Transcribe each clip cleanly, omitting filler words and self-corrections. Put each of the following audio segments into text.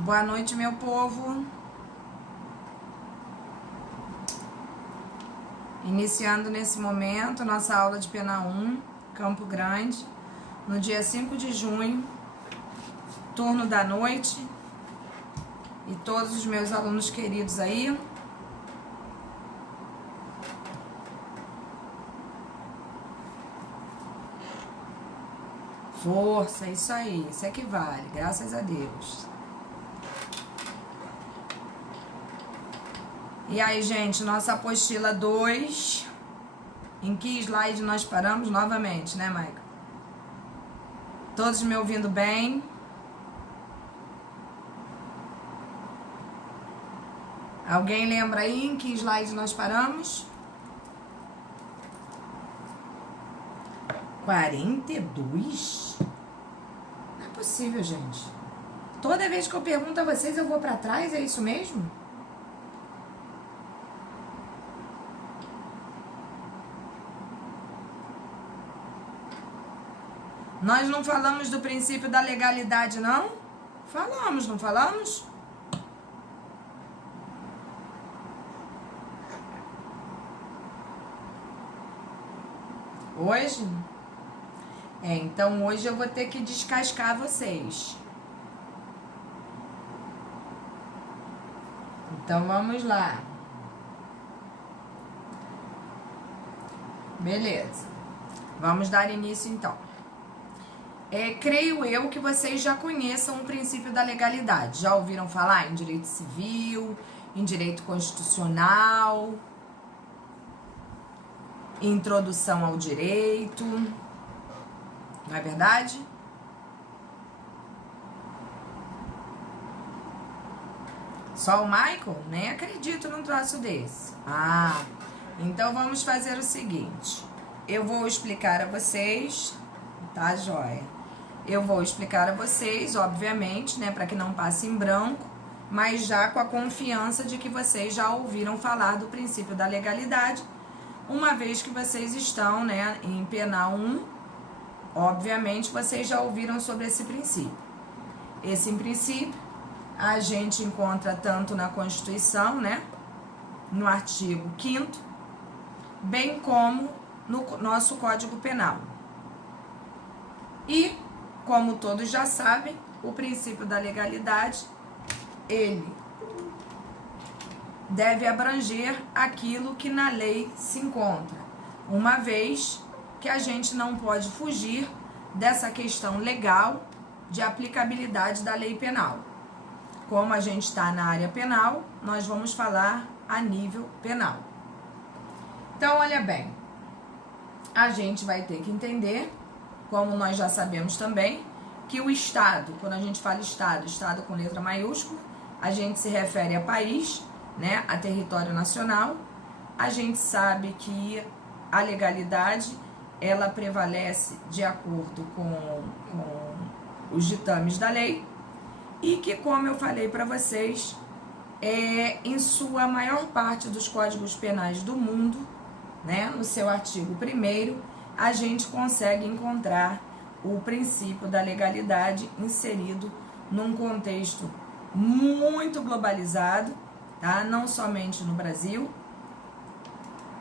Boa noite, meu povo. Iniciando nesse momento nossa aula de Pena 1, Campo Grande, no dia 5 de junho, turno da noite. E todos os meus alunos queridos aí. Força, isso aí, isso é que vale, graças a Deus. E aí, gente, nossa apostila 2. Em que slide nós paramos novamente, né, Michael? Todos me ouvindo bem? Alguém lembra aí em que slide nós paramos? 42? Não é possível, gente. Toda vez que eu pergunto a vocês, eu vou pra trás, é isso mesmo? Nós não falamos do princípio da legalidade, não? Falamos, não falamos? Hoje? Então hoje eu vou ter que descascar vocês. Então vamos lá. Beleza. Vamos dar início então. Creio eu que vocês já conheçam o princípio da legalidade. Já ouviram falar em direito civil, em direito constitucional, introdução ao direito, não é verdade? Só o Michael? Nem acredito num troço desse. Então vamos fazer o seguinte. Eu vou explicar a vocês, tá, joia? Eu vou explicar a vocês, obviamente, né, para que não passe em branco, mas já com a confiança de que vocês já ouviram falar do princípio da legalidade, uma vez que vocês estão, né, em Pena 1, obviamente vocês já ouviram sobre esse princípio. Esse princípio a gente encontra tanto na Constituição, né, no artigo 5º, bem como no nosso Código Penal. E, como todos já sabem, o princípio da legalidade, ele deve abranger aquilo que na lei se encontra, uma vez que a gente não pode fugir dessa questão legal de aplicabilidade da lei penal. Como a gente está na área penal, nós vamos falar a nível penal. Então, olha bem, a gente vai ter que entender, como nós já sabemos também, que o Estado, quando a gente fala Estado com letra maiúscula, a gente se refere a país, né, a território nacional. A gente sabe que a legalidade, ela prevalece de acordo com os ditames da lei e que, como eu falei para vocês, em sua maior parte dos códigos penais do mundo, né, no seu artigo 1º, a gente consegue encontrar o princípio da legalidade inserido num contexto muito globalizado, tá? Não somente no Brasil,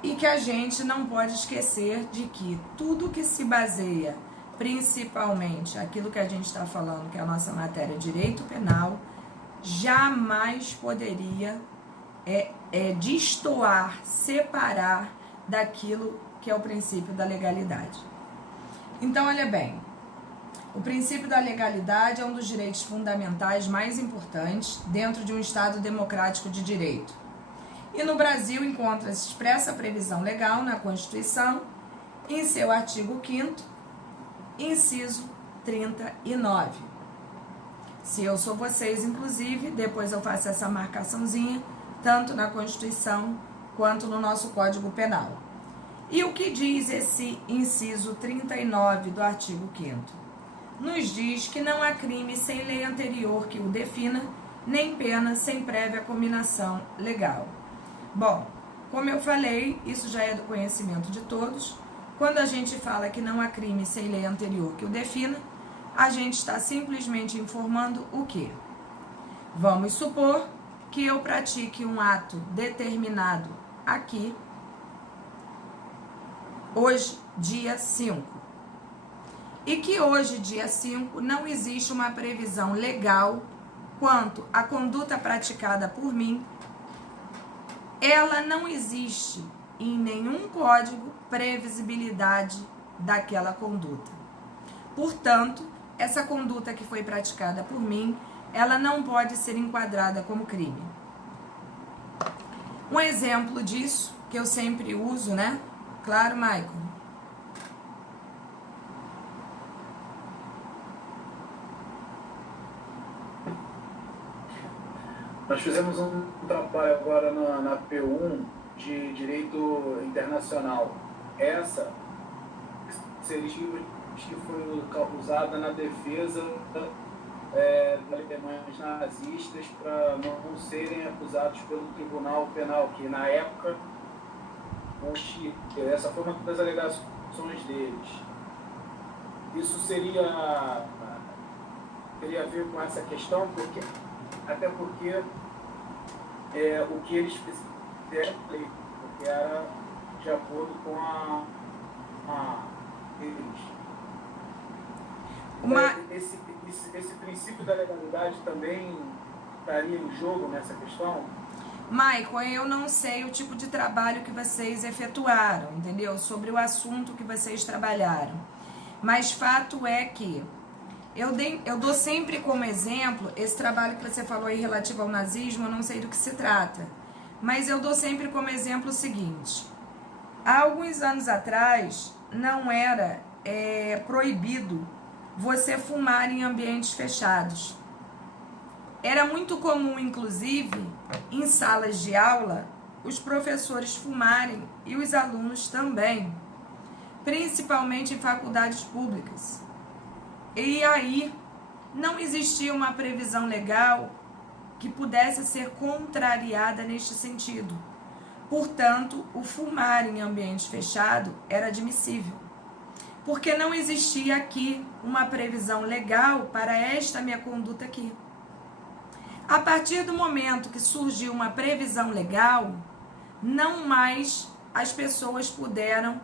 e que a gente não pode esquecer de que tudo que se baseia, principalmente aquilo que a gente está falando, que é a nossa matéria direito penal, jamais poderia destoar, separar daquilo que é o princípio da legalidade. Então, olha bem, o princípio da legalidade é um dos direitos fundamentais mais importantes dentro de um Estado democrático de direito. E no Brasil encontra-se expressa previsão legal na Constituição, em seu artigo 5º, inciso 39. Se eu sou vocês, inclusive, depois eu faço essa marcaçãozinha, tanto na Constituição quanto no nosso Código Penal. E o que diz esse inciso 39 do artigo 5º? Nos diz que não há crime sem lei anterior que o defina, nem pena sem prévia cominação legal. Bom, como eu falei, isso já é do conhecimento de todos. Quando a gente fala que não há crime sem lei anterior que o defina, a gente está simplesmente informando o quê? Vamos supor que eu pratique um ato determinado aqui, hoje, dia 5. E que hoje, dia 5, não existe uma previsão legal quanto à conduta praticada por mim. Ela não existe em nenhum código previsibilidade daquela conduta. Portanto, essa conduta que foi praticada por mim, ela não pode ser enquadrada como crime. Um exemplo disso, que eu sempre uso, né? Claro, Maicon. Nós fizemos um trabalho agora na P1 de Direito Internacional. Essa seria que foi usada na defesa das Alemanhas nazistas para não serem acusados pelo Tribunal Penal, que na época, essa foi uma das alegações deles. Isso teria a ver com essa questão, até porque o que eles fizeram, porque era de acordo com eles. Esse princípio da legalidade também estaria em jogo nessa questão? Maicon, eu não sei o tipo de trabalho que vocês efetuaram, entendeu? Sobre o assunto que vocês trabalharam. Mas fato é que eu dou sempre como exemplo esse trabalho que você falou aí relativo ao nazismo, eu não sei do que se trata. Mas eu dou sempre como exemplo o seguinte. Há alguns anos atrás, não era proibido você fumar em ambientes fechados. Era muito comum, inclusive, em salas de aula, os professores fumarem e os alunos também, principalmente em faculdades públicas. E aí, não existia uma previsão legal que pudesse ser contrariada neste sentido. Portanto, o fumar em ambiente fechado era admissível, porque não existia aqui uma previsão legal para esta minha conduta aqui. A partir do momento que surgiu uma previsão legal, não mais as pessoas puderam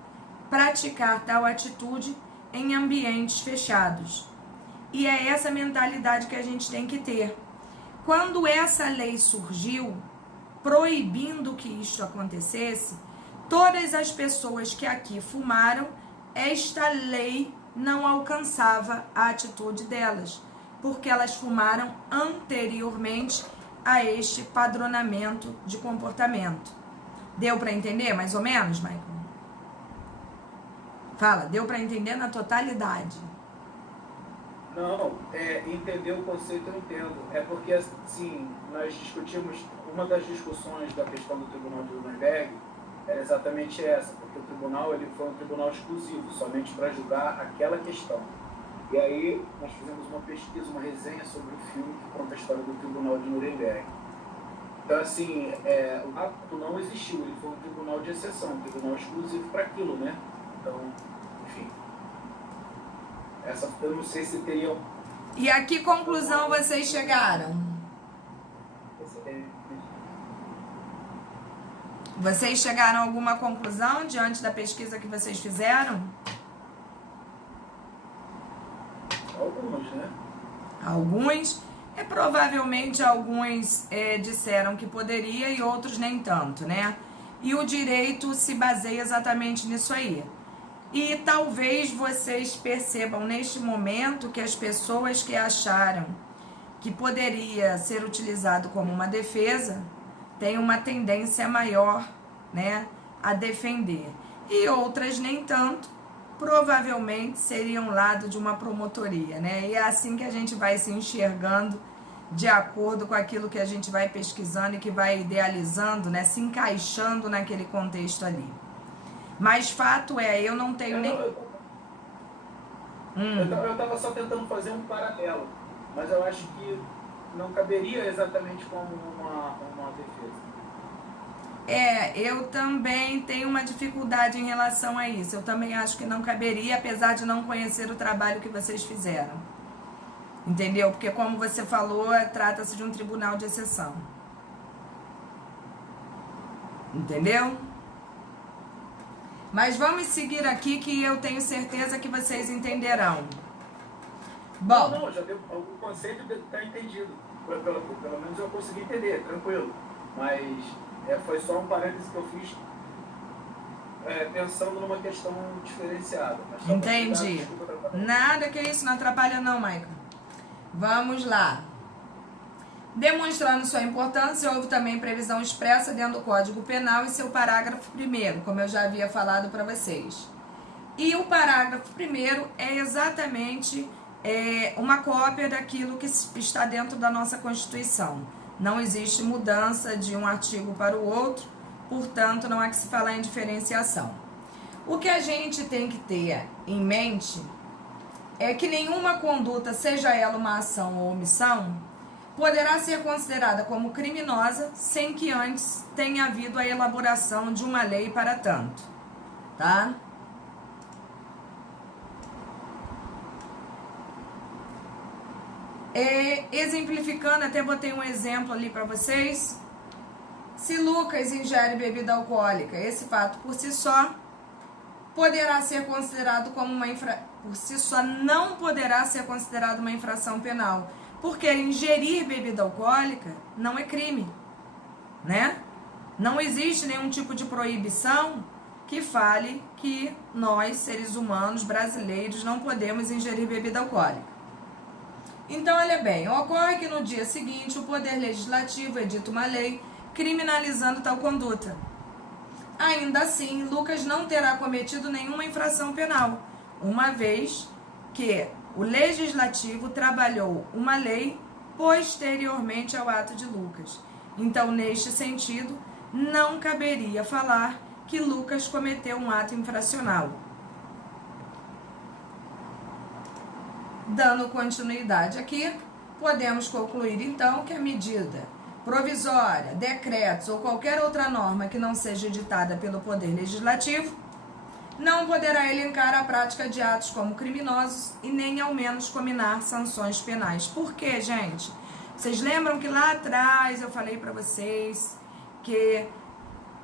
praticar tal atitude em ambientes fechados. E é essa mentalidade que a gente tem que ter. Quando essa lei surgiu, proibindo que isto acontecesse, todas as pessoas que aqui fumaram, esta lei não alcançava a atitude delas, porque elas fumaram anteriormente a este padronamento de comportamento. Deu para entender mais ou menos, Maicon? Fala, deu para entender na totalidade? Não, entender o conceito eu entendo. É porque, assim, nós discutimos, uma das discussões da questão do Tribunal de Nuremberg era exatamente essa, porque o tribunal ele foi um tribunal exclusivo, somente para julgar aquela questão. E aí nós fizemos uma pesquisa, uma resenha sobre o filme que conta a história do Tribunal de Nuremberg. Então, assim, o ato não existiu, ele foi um tribunal de exceção, um tribunal exclusivo para aquilo, né? Então, enfim. Essa eu não sei se teriam... E a que conclusão vocês chegaram? Vocês chegaram a alguma conclusão diante da pesquisa que vocês fizeram? Alguns, né? Alguns. Provavelmente alguns disseram que poderia e outros nem tanto, né? E o direito se baseia exatamente nisso aí. E talvez vocês percebam neste momento que as pessoas que acharam que poderia ser utilizado como uma defesa têm uma tendência maior, né, a defender. E outras nem tanto, provavelmente seriam lado de uma promotoria, né? E é assim que a gente vai se enxergando de acordo com aquilo que a gente vai pesquisando e que vai idealizando, né, se encaixando naquele contexto ali. Mas fato eu não tenho nem... Eu estava só tentando fazer um paralelo, mas eu acho que não caberia exatamente como uma defesa. Eu também tenho uma dificuldade em relação a isso. Eu também acho que não caberia, apesar de não conhecer o trabalho que vocês fizeram. Entendeu? Porque como você falou, trata-se de um tribunal de exceção. Entendeu? Mas vamos seguir aqui que eu tenho certeza que vocês entenderão. Bom. Não, já deu, o conceito está entendido. Pelo menos eu consegui entender, tranquilo. Mas foi só um parêntese que eu fiz pensando numa questão diferenciada. Entendi. Nada que isso, não atrapalha não, Maicon. Vamos lá. Demonstrando sua importância, houve também previsão expressa dentro do Código Penal em seu parágrafo 1º, como eu já havia falado para vocês. E o parágrafo 1º é exatamente uma cópia daquilo que está dentro da nossa Constituição. Não existe mudança de um artigo para o outro, portanto, não há que se falar em diferenciação. O que a gente tem que ter em mente é que nenhuma conduta, seja ela uma ação ou omissão, poderá ser considerada como criminosa sem que antes tenha havido a elaboração de uma lei para tanto, tá? Exemplificando, até botei um exemplo ali para vocês. Se Lucas ingere bebida alcoólica, esse fato por si só poderá ser considerado como por si só não poderá ser considerado uma infração penal, porque ingerir bebida alcoólica não é crime, né? Não existe nenhum tipo de proibição que fale que nós, seres humanos brasileiros, não podemos ingerir bebida alcoólica. Então, olha bem, ocorre que no dia seguinte o Poder Legislativo edita uma lei criminalizando tal conduta. Ainda assim, Lucas não terá cometido nenhuma infração penal, uma vez que o Legislativo trabalhou uma lei posteriormente ao ato de Lucas. Então, neste sentido, não caberia falar que Lucas cometeu um ato infracional. Dando continuidade aqui, podemos concluir então que a medida provisória, decretos ou qualquer outra norma que não seja editada pelo Poder Legislativo não poderá elencar a prática de atos como criminosos e nem ao menos combinar sanções penais. Por quê, gente? Vocês lembram que lá atrás eu falei para vocês que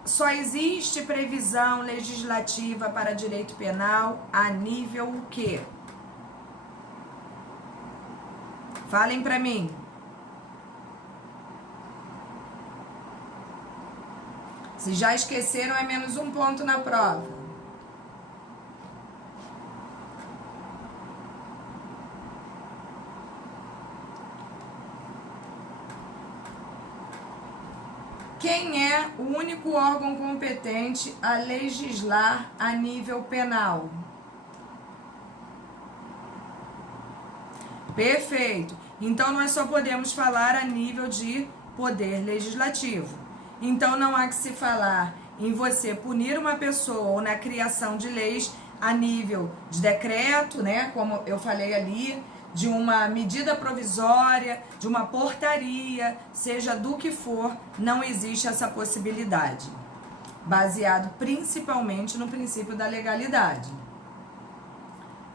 só existe previsão legislativa para direito penal a nível o quê? Falem para mim. Se já esqueceram, é menos um ponto na prova. Quem é o único órgão competente a legislar a nível penal? Perfeito. Então, nós só podemos falar a nível de poder legislativo. Então, não há que se falar em você punir uma pessoa ou na criação de leis a nível de decreto, né? Como eu falei ali, de uma medida provisória, de uma portaria, seja do que for, não existe essa possibilidade. Baseado principalmente no princípio da legalidade.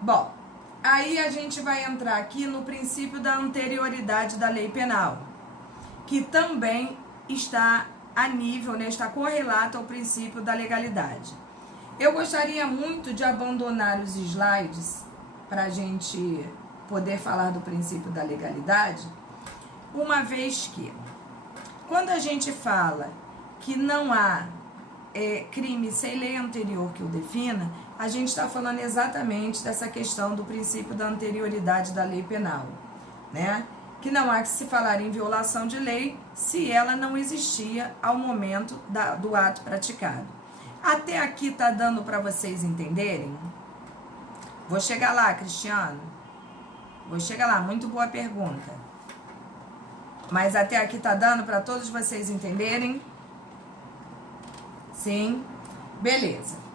Bom, aí a gente vai entrar aqui no princípio da anterioridade da lei penal, que também está a nível, né, está correlato ao princípio da legalidade. Eu gostaria muito de abandonar os slides para a gente poder falar do princípio da legalidade, uma vez que, quando a gente fala que não há crime sem lei anterior que o defina, a gente está falando exatamente dessa questão do princípio da anterioridade da lei penal, né? Que não há que se falar em violação de lei se ela não existia ao momento do ato praticado. Até aqui tá dando para vocês entenderem? Vou chegar lá, Cristiano. Vou chegar lá, muito boa pergunta. Mas até aqui tá dando para todos vocês entenderem? Sim? Beleza.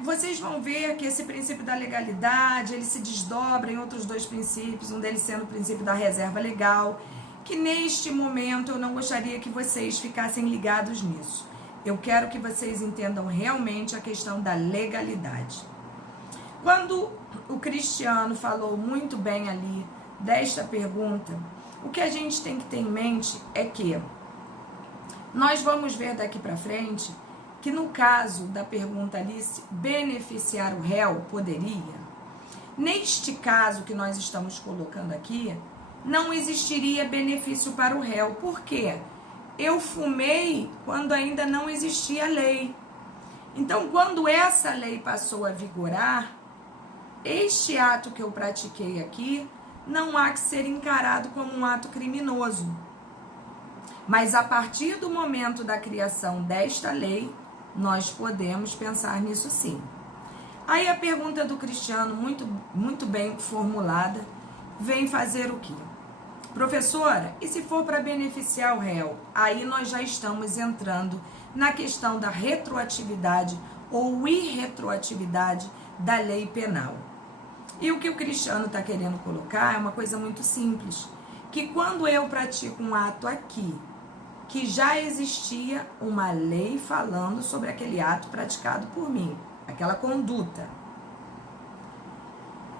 Vocês vão ver que esse princípio da legalidade, ele se desdobra em outros dois princípios, um deles sendo o princípio da reserva legal, que neste momento eu não gostaria que vocês ficassem ligados nisso. Eu quero que vocês entendam realmente a questão da legalidade. Quando o Cristiano falou muito bem ali desta pergunta, o que a gente tem que ter em mente é que nós vamos ver daqui para frente que no caso da pergunta ali, beneficiar o réu poderia, neste caso que nós estamos colocando aqui, não existiria benefício para o réu. Por quê? Eu fumei quando ainda não existia lei. Então, quando essa lei passou a vigorar, este ato que eu pratiquei aqui não há que ser encarado como um ato criminoso. Mas a partir do momento da criação desta lei, nós podemos pensar nisso sim. Aí a pergunta do Cristiano, muito bem formulada, vem fazer o quê? Professora, e se for para beneficiar o réu? Aí nós já estamos entrando na questão da retroatividade ou irretroatividade da lei penal. E o que o Cristiano está querendo colocar é uma coisa muito simples, que quando eu pratico um ato aqui, que já existia uma lei falando sobre aquele ato praticado por mim, aquela conduta,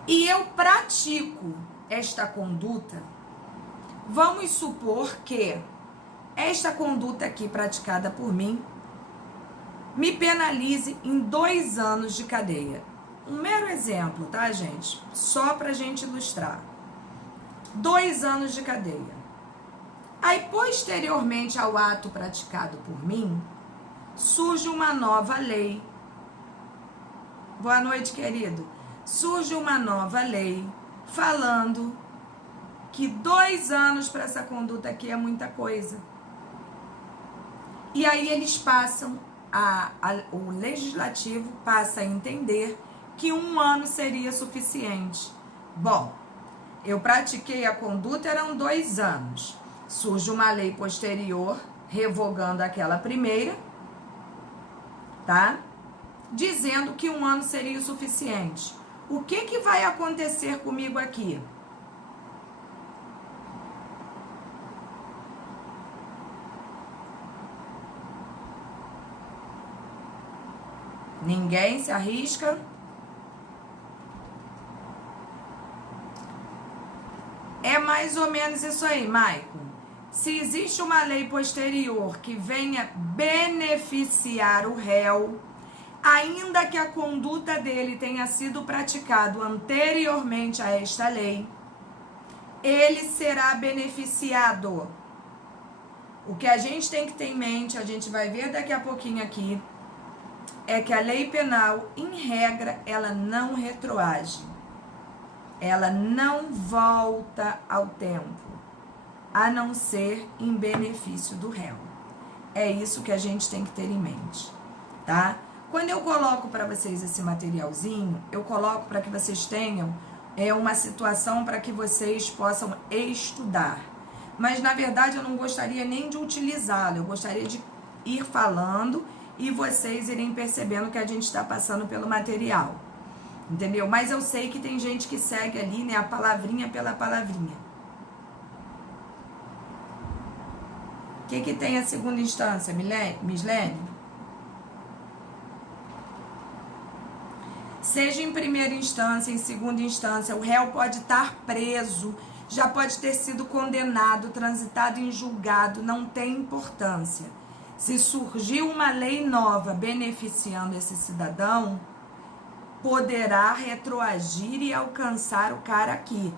e eu pratico esta conduta, vamos supor que esta conduta aqui praticada por mim me penalize em 2 anos de cadeia. Um mero exemplo, tá, gente? Só pra gente ilustrar. 2 anos de cadeia. Aí, posteriormente ao ato praticado por mim, surge uma nova lei. Boa noite, querido. Surge uma nova lei falando que 2 anos para essa conduta aqui é muita coisa. E aí eles passam, o legislativo passa a entender que 1 ano seria suficiente. Bom, eu pratiquei a conduta, eram 2 anos. Surge uma lei posterior, revogando aquela primeira, tá? Dizendo que 1 ano seria o suficiente. O que vai acontecer comigo aqui? Ninguém se arrisca? É mais ou menos isso aí, Maicon. Se existe uma lei posterior que venha beneficiar o réu, ainda que a conduta dele tenha sido praticado anteriormente a esta lei, ele será beneficiado. O que a gente tem que ter em mente, a gente vai ver daqui a pouquinho aqui, é que a lei penal, em regra, ela não retroage. Ela não volta ao tempo, a não ser em benefício do réu. É isso que a gente tem que ter em mente, tá? Quando eu coloco para vocês esse materialzinho, eu coloco para que vocês tenham uma situação para que vocês possam estudar. Mas, na verdade, eu não gostaria nem de utilizá-lo, eu gostaria de ir falando e vocês irem percebendo que a gente está passando pelo material. Entendeu? Mas eu sei que tem gente que segue ali, né, a palavrinha pela palavrinha. O que tem a segunda instância, Mislene? Seja em primeira instância, em segunda instância, o réu pode estar preso, já pode ter sido condenado, transitado em julgado, não tem importância. Se surgiu uma lei nova beneficiando esse cidadão, poderá retroagir e alcançar o cara aqui.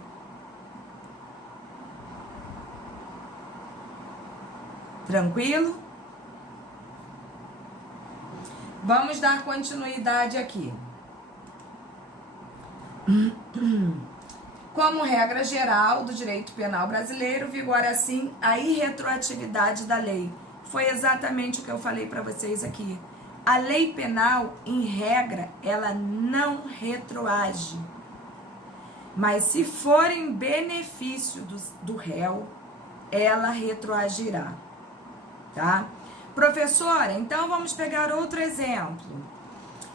Tranquilo? Vamos dar continuidade aqui. Como regra geral do direito penal brasileiro, vigora assim a irretroatividade da lei. Foi exatamente o que eu falei para vocês aqui. A lei penal, em regra, ela não retroage. Mas se for em benefício do réu, ela retroagirá. Tá? Professora, então vamos pegar outro exemplo.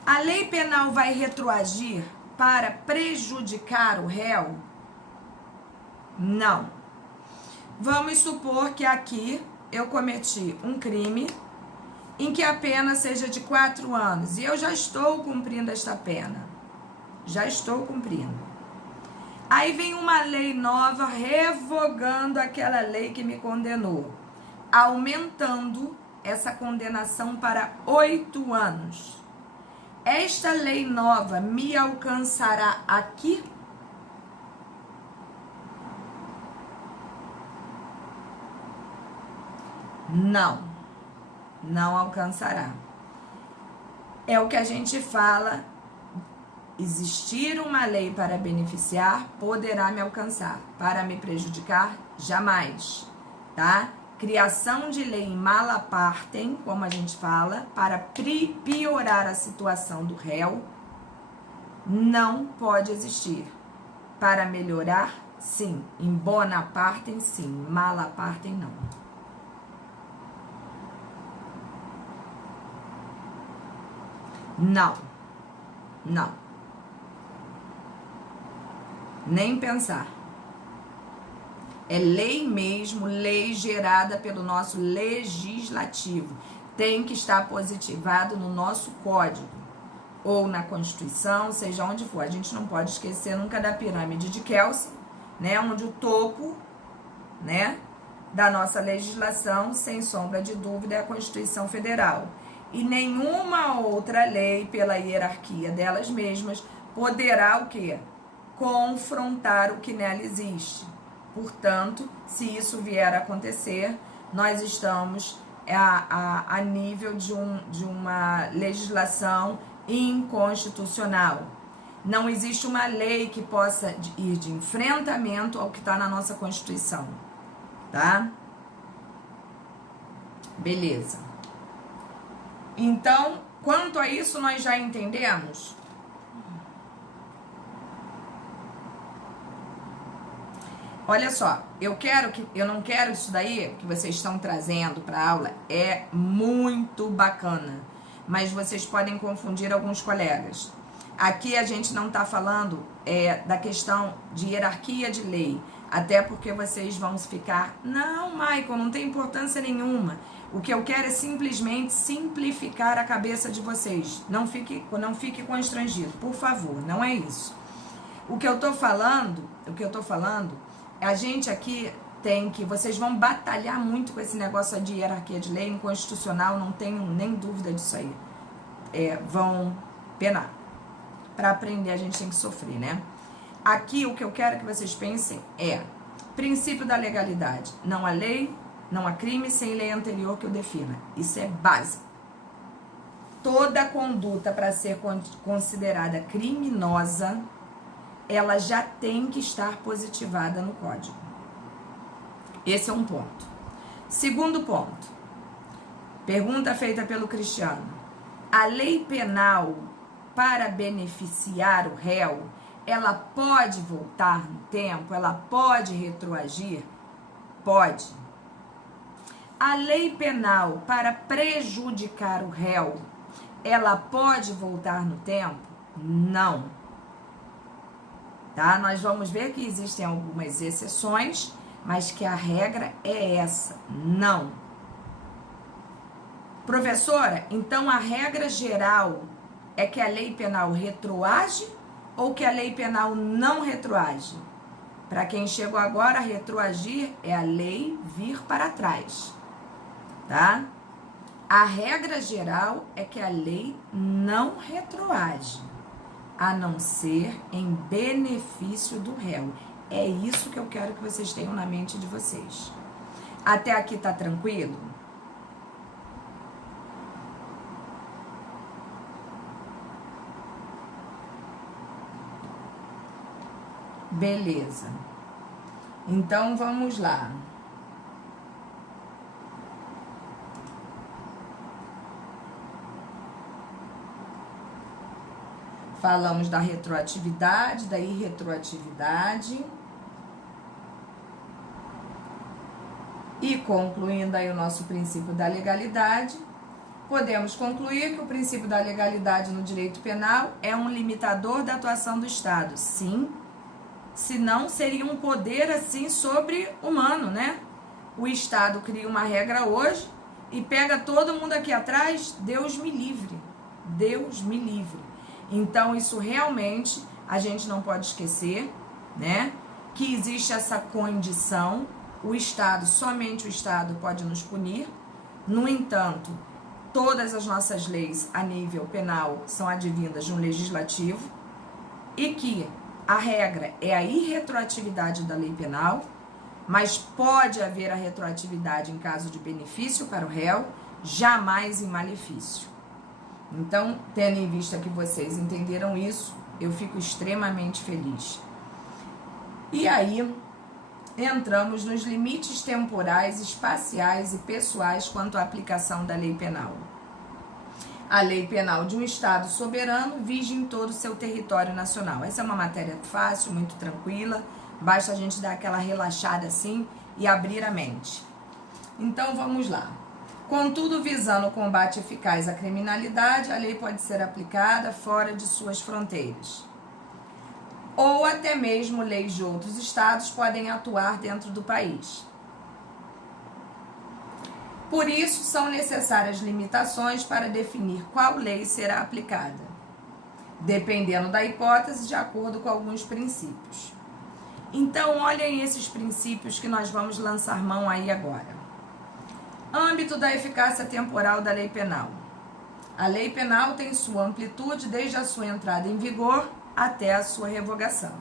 A lei penal vai retroagir para prejudicar o réu? Não. Vamos supor que aqui eu cometi um crime em que a pena seja de 4 anos. E eu já estou cumprindo esta pena. Já estou cumprindo. Aí vem uma lei nova revogando aquela lei que me condenou, aumentando essa condenação para 8 anos. Esta lei nova me alcançará aqui? Não, não alcançará. É o que a gente fala, existir uma lei para beneficiar poderá me alcançar, para me prejudicar, jamais, tá? Criação de lei em mala partem, como a gente fala, para piorar a situação do réu, não pode existir. Para melhorar, sim. Em bona partem, sim. Mala partem, não. Não. Não. Nem pensar. É lei mesmo, lei gerada pelo nosso legislativo. Tem que estar positivado no nosso código, ou na Constituição, seja onde for. A gente não pode esquecer nunca da pirâmide de Kelsen, né? Onde o topo, né, da nossa legislação, sem sombra de dúvida, é a Constituição Federal. E nenhuma outra lei, pela hierarquia delas mesmas, poderá o quê? Confrontar o que nela existe. Portanto, se isso vier a acontecer, nós estamos a nível de uma legislação inconstitucional. Não existe uma lei que possa ir de enfrentamento ao que está na nossa Constituição, tá? Beleza. Então, quanto a isso, nós já entendemos? Olha só, eu não quero isso daí que vocês estão trazendo para a aula, é muito bacana, mas vocês podem confundir alguns colegas. Aqui a gente não está falando da questão de hierarquia de lei, até porque vocês vão ficar, não, Michael, não tem importância nenhuma. O que eu quero é simplesmente simplificar a cabeça de vocês. Não fique constrangido, por favor, não é isso. O que eu tô falando, a gente aqui tem que, vocês vão batalhar muito com esse negócio de hierarquia de lei inconstitucional, não tenho nem dúvida disso aí. Vão penar. Para aprender a gente tem que sofrer, né? Aqui o que eu quero que vocês pensem é princípio da legalidade. Não há lei, não há crime sem lei anterior que o defina. Isso é básico. Toda conduta para ser considerada criminosa, ela já tem que estar positivada no código. Esse é um ponto. Segundo ponto. Pergunta feita pelo Cristiano. A lei penal para beneficiar o réu, ela pode voltar no tempo? Ela pode retroagir? Pode. A lei penal para prejudicar o réu, ela pode voltar no tempo? Não. Tá? Nós vamos ver que existem algumas exceções, mas que a regra é essa, não. Professora, então a regra geral é que a lei penal retroage ou que a lei penal não retroage? Para quem chegou agora, retroagir é a lei vir para trás, tá? A regra geral é que a lei não retroage, a não ser em benefício do réu. É isso que eu quero que vocês tenham na mente de vocês. Até aqui tá tranquilo? Beleza. Então vamos lá. Falamos da retroatividade, da irretroatividade. E concluindo aí o nosso princípio da legalidade, podemos concluir que o princípio da legalidade no direito penal é um limitador da atuação do Estado. Sim, senão seria um poder assim sobre-humano, né? O Estado cria uma regra hoje e pega todo mundo aqui atrás, Deus me livre. Deus me livre. Então, isso realmente a gente não pode esquecer. né? Que existe essa condição, o Estado, somente o Estado pode nos punir. No entanto, todas as nossas leis a nível penal são advindas de um legislativo e que a regra é a irretroatividade da lei penal, mas pode haver a retroatividade em caso de benefício para o réu, jamais em malefício. Então, tendo em vista que vocês entenderam isso, eu fico extremamente feliz. E aí, entramos nos limites temporais, espaciais e pessoais quanto à aplicação da lei penal. A lei penal de um Estado soberano vige em todo o seu território nacional. Essa é uma matéria fácil, muito tranquila, basta a gente dar aquela relaxada assim e abrir a mente. Então, vamos lá. Contudo, visando o combate eficaz à criminalidade, a lei pode ser aplicada fora de suas fronteiras. Ou até mesmo leis de outros estados podem atuar dentro do país. Por isso, são necessárias limitações para definir qual lei será aplicada, dependendo da hipótese, de acordo com alguns princípios. Então, olhem esses princípios que nós vamos lançar mão aí agora. Âmbito da eficácia temporal da lei penal. A lei penal tem sua amplitude desde a sua entrada em vigor até a sua revogação.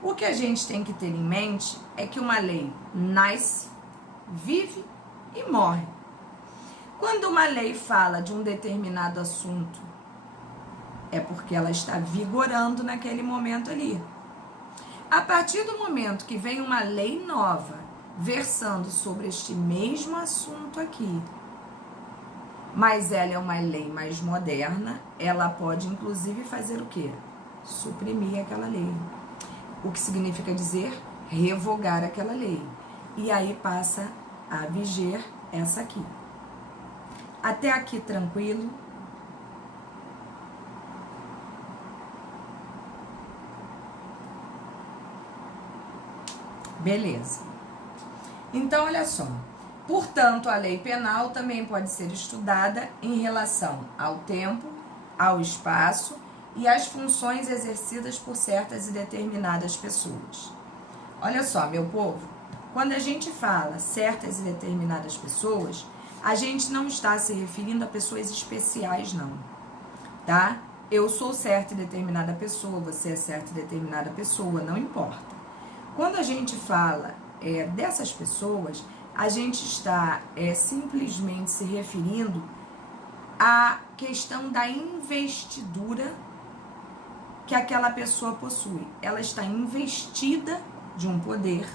O que a gente tem que ter em mente é que uma lei nasce, vive e morre. Quando uma lei fala de um determinado assunto, é porque ela está vigorando naquele momento ali. A partir do momento que vem uma lei nova, versando sobre este mesmo assunto aqui, mas ela é uma lei mais moderna, ela pode inclusive fazer o quê? Suprimir aquela lei. O que significa dizer revogar aquela lei. E aí passa a viger essa aqui. Até aqui tranquilo? Beleza. Então, olha só. Portanto, a lei penal também pode ser estudada em relação ao tempo, ao espaço e às funções exercidas por certas e determinadas pessoas. Olha só, meu povo, quando a gente fala certas e determinadas pessoas, a gente não está se referindo a pessoas especiais, não, tá? Eu sou certa e determinada pessoa, você é certa e determinada pessoa, não importa. Quando a gente fala dessas pessoas, a gente está simplesmente se referindo à questão da investidura que aquela pessoa possui. Ela está investida de um poder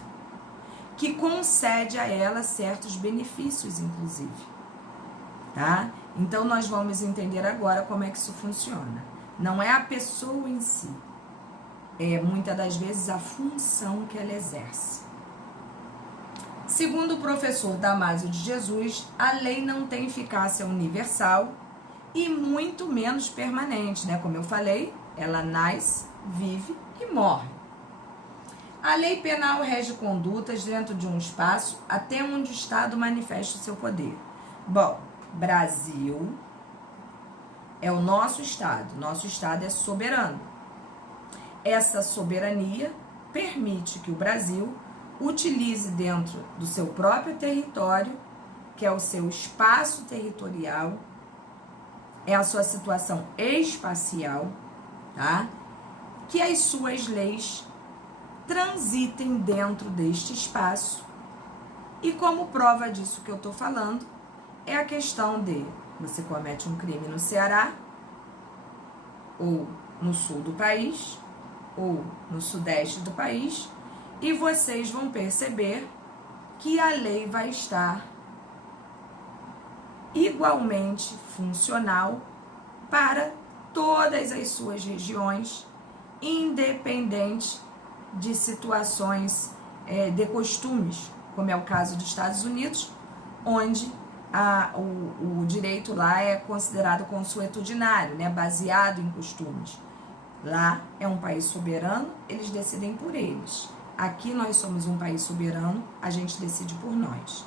que concede a ela certos benefícios, inclusive, tá? Então, nós vamos entender agora como é que isso funciona. Não é a pessoa em si, é muitas das vezes a função que ela exerce. Segundo o professor Damásio de Jesus, a lei não tem eficácia universal e muito menos permanente, né? Como eu falei, ela nasce, vive e morre. A lei penal rege condutas dentro de um espaço até onde o Estado manifesta o seu poder. Bom, Brasil é o nosso Estado é soberano. Essa soberania permite que o Brasil utilize dentro do seu próprio território, que é o seu espaço territorial, é a sua situação espacial, tá? Que as suas leis transitem dentro deste espaço. E como prova disso que eu estou falando, é a questão de você comete um crime no Ceará, ou no sul do país, ou no sudeste do país, e vocês vão perceber que a lei vai estar igualmente funcional para todas as suas regiões, independente de situações de costumes, como é o caso dos Estados Unidos, onde o direito lá é considerado consuetudinário, né, baseado em costumes. Lá é um país soberano, eles decidem por eles. Aqui nós somos um país soberano, a gente decide por nós.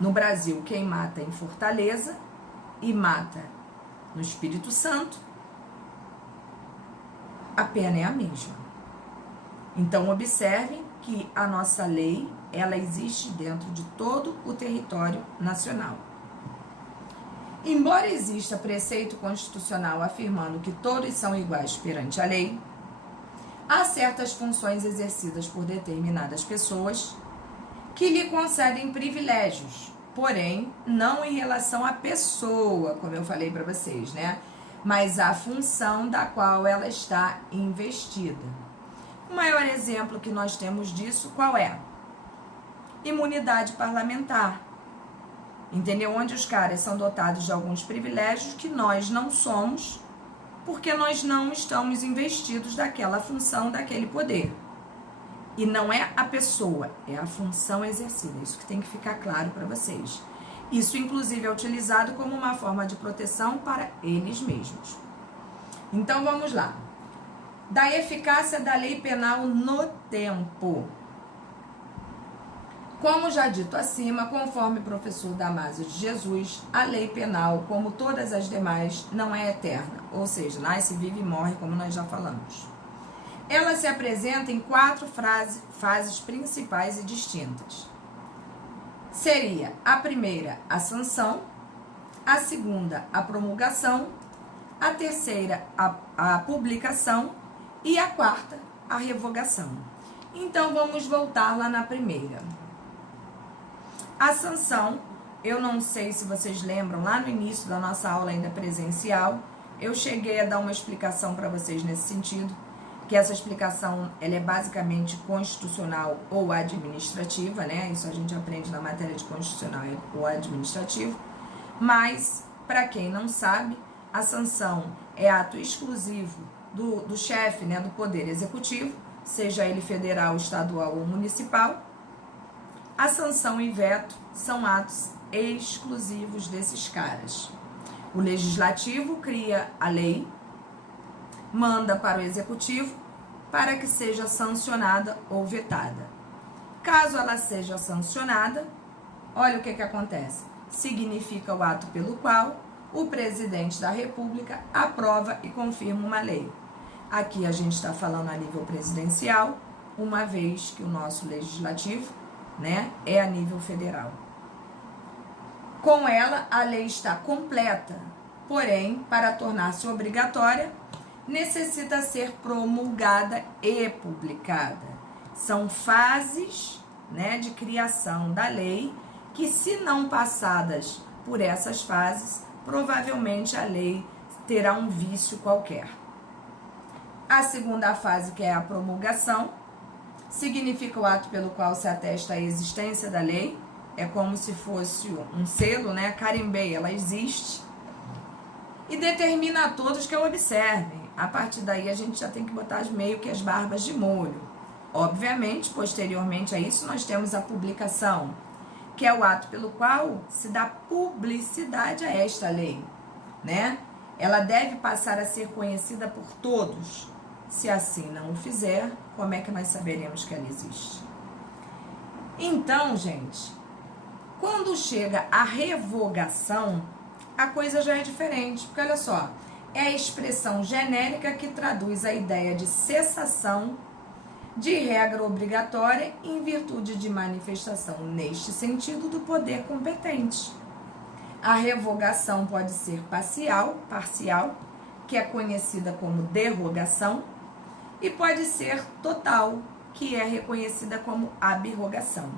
No Brasil, quem mata em Fortaleza e mata no Espírito Santo, a pena é a mesma. Então, observem que a nossa lei, ela existe dentro de todo o território nacional. Embora exista preceito constitucional afirmando que todos são iguais perante a lei, há certas funções exercidas por determinadas pessoas que lhe concedem privilégios, porém, não em relação à pessoa, como eu falei para vocês, né? Mas à função da qual ela está investida. O maior exemplo que nós temos disso, qual é? Imunidade parlamentar. Entendeu? Onde os caras são dotados de alguns privilégios que nós não somos, porque nós não estamos investidos daquela função, daquele poder. E não é a pessoa, é a função exercida. Isso que tem que ficar claro para vocês. Isso, inclusive, é utilizado como uma forma de proteção para eles mesmos. Então, vamos lá. Da eficácia da lei penal no tempo. Como já dito acima, conforme o professor Damásio de Jesus, a lei penal, como todas as demais, não é eterna, ou seja, nasce, vive e morre, como nós já falamos. Ela se apresenta em 4 fases principais e distintas. Seria a primeira, a sanção, a segunda, a promulgação, a terceira, a publicação e a quarta, a revogação. Então, vamos voltar lá na primeira. A sanção, eu não sei se vocês lembram, lá no início da nossa aula ainda presencial, eu cheguei a dar uma explicação para vocês nesse sentido, que essa explicação ela é basicamente constitucional ou administrativa, né? Isso a gente aprende na matéria de constitucional ou administrativo. Mas, para quem não sabe, a sanção é ato exclusivo do chefe, né, do Poder Executivo, seja ele federal, estadual ou municipal. A sanção e veto são atos exclusivos desses caras. O legislativo cria a lei, manda para o executivo para que seja sancionada ou vetada. Caso ela seja sancionada, olha o que acontece. Significa o ato pelo qual o presidente da República aprova e confirma uma lei. Aqui a gente está falando a nível presidencial, uma vez que o nosso legislativo, né, é a nível federal. Com ela, a lei está completa, porém, para tornar-se obrigatória, necessita ser promulgada e publicada. São fases, né, de criação da lei que, se não passadas por essas fases, provavelmente a lei terá um vício qualquer. A segunda fase, que é a promulgação, significa o ato pelo qual se atesta a existência da lei. É como se fosse um selo, né? Carimbei, ela existe. E determina a todos que a observem. A partir daí a gente já tem que botar meio que as barbas de molho. Obviamente, posteriormente a isso, nós temos a publicação, que é o ato pelo qual se dá publicidade a esta lei, né? Ela deve passar a ser conhecida por todos. Se assim não o fizer, como é que nós saberemos que ela existe? Então, gente, quando chega a revogação, a coisa já é diferente. Porque, olha só, é a expressão genérica que traduz a ideia de cessação de regra obrigatória em virtude de manifestação, neste sentido, do poder competente. A revogação pode ser parcial, que é conhecida como derrogação, e pode ser total, que é reconhecida como abrogação.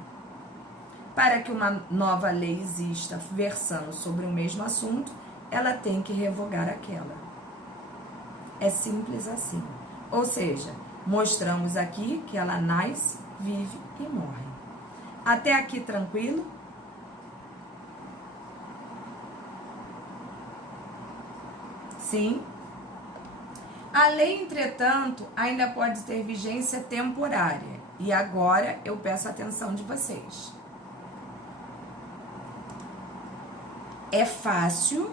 Para que uma nova lei exista versando sobre o mesmo assunto, ela tem que revogar aquela. É simples assim. Ou seja, mostramos aqui que ela nasce, vive e morre. Até aqui tranquilo? Sim. A lei, entretanto, ainda pode ter vigência temporária. E agora eu peço a atenção de vocês. É fácil,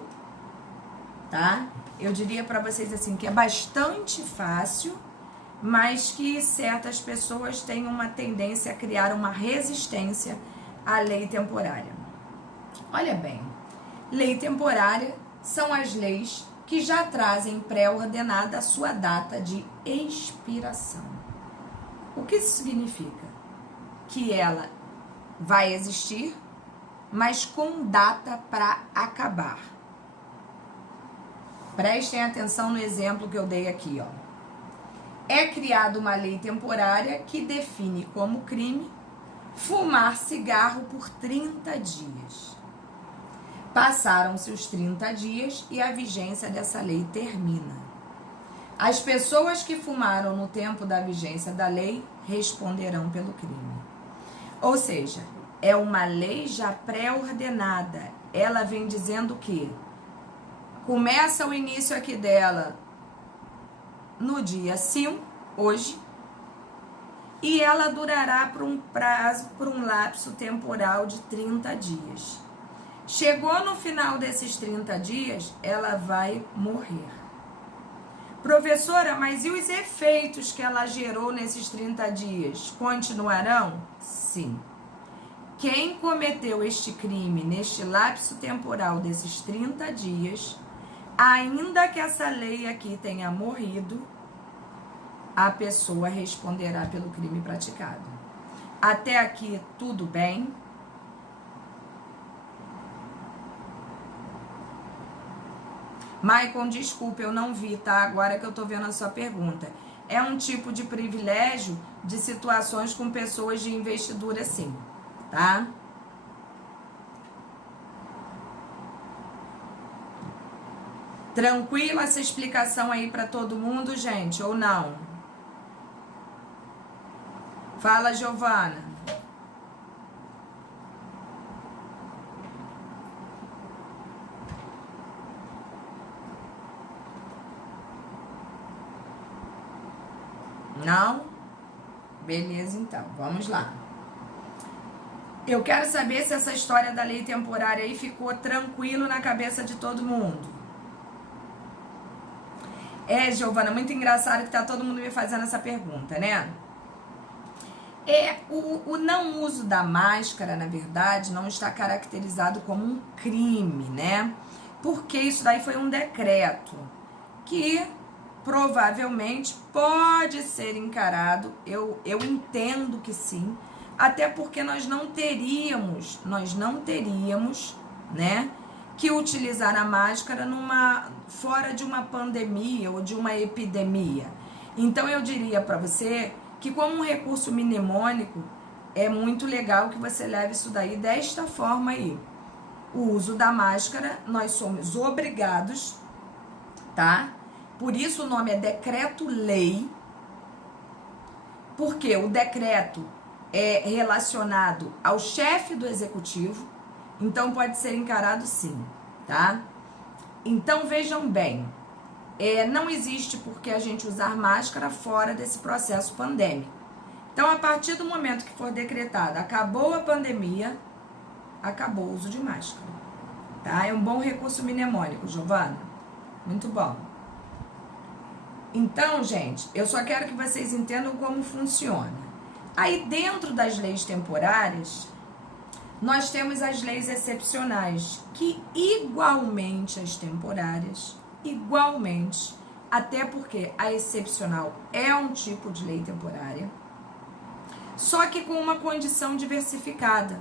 tá? Eu diria para vocês assim que é bastante fácil, mas que certas pessoas têm uma tendência a criar uma resistência à lei temporária. Olha bem, lei temporária são as leis que já trazem pré-ordenada a sua data de expiração. O que isso significa? Que ela vai existir, mas com data para acabar. Prestem atenção no exemplo que eu dei aqui, ó. É criada uma lei temporária que define como crime fumar cigarro por 30 dias. Passaram-se os 30 dias e a vigência dessa lei termina. As pessoas que fumaram no tempo da vigência da lei responderão pelo crime. Ou seja, é uma lei já pré-ordenada. Ela vem dizendo que começa o início aqui dela no dia 5, hoje, e ela durará por um lapso temporal de 30 dias. Chegou no final desses 30 dias, ela vai morrer. Professora, mas e os efeitos que ela gerou nesses 30 dias? Continuarão? Sim. Quem cometeu este crime neste lapso temporal desses 30 dias, ainda que essa lei aqui tenha morrido, a pessoa responderá pelo crime praticado. Até aqui, tudo bem? Maicon, desculpa, eu não vi, tá? Agora que eu tô vendo a sua pergunta. É um tipo de privilégio de situações com pessoas de investidura, sim, tá? Tranquila essa explicação aí pra todo mundo, gente, ou não? Fala, Giovana. Não? Beleza, então. Vamos lá. Eu quero saber se essa história da lei temporária aí ficou tranquilo na cabeça de todo mundo. Giovana, muito engraçado que tá todo mundo me fazendo essa pergunta, né? O não uso da máscara, na verdade, não está caracterizado como um crime, né? Porque isso daí foi um decreto que provavelmente pode ser encarado, eu entendo que sim, até porque nós não teríamos, né, que utilizar a máscara fora de uma pandemia ou de uma epidemia. Então eu diria para você que como um recurso mnemônico, é muito legal que você leve isso daí desta forma aí. O uso da máscara, nós somos obrigados, tá? Por isso o nome é decreto-lei, porque o decreto é relacionado ao chefe do executivo, então pode ser encarado sim, tá? Então vejam bem, não existe por que a gente usar máscara fora desse processo pandêmico. Então, a partir do momento que for decretada, acabou a pandemia, acabou o uso de máscara, tá? É um bom recurso mnemônico, Giovana. Muito bom. Então, gente, eu só quero que vocês entendam como funciona. Aí, dentro das leis temporárias, nós temos as leis excepcionais, que igualmente as temporárias, igualmente, até porque a excepcional é um tipo de lei temporária, só que com uma condição diversificada.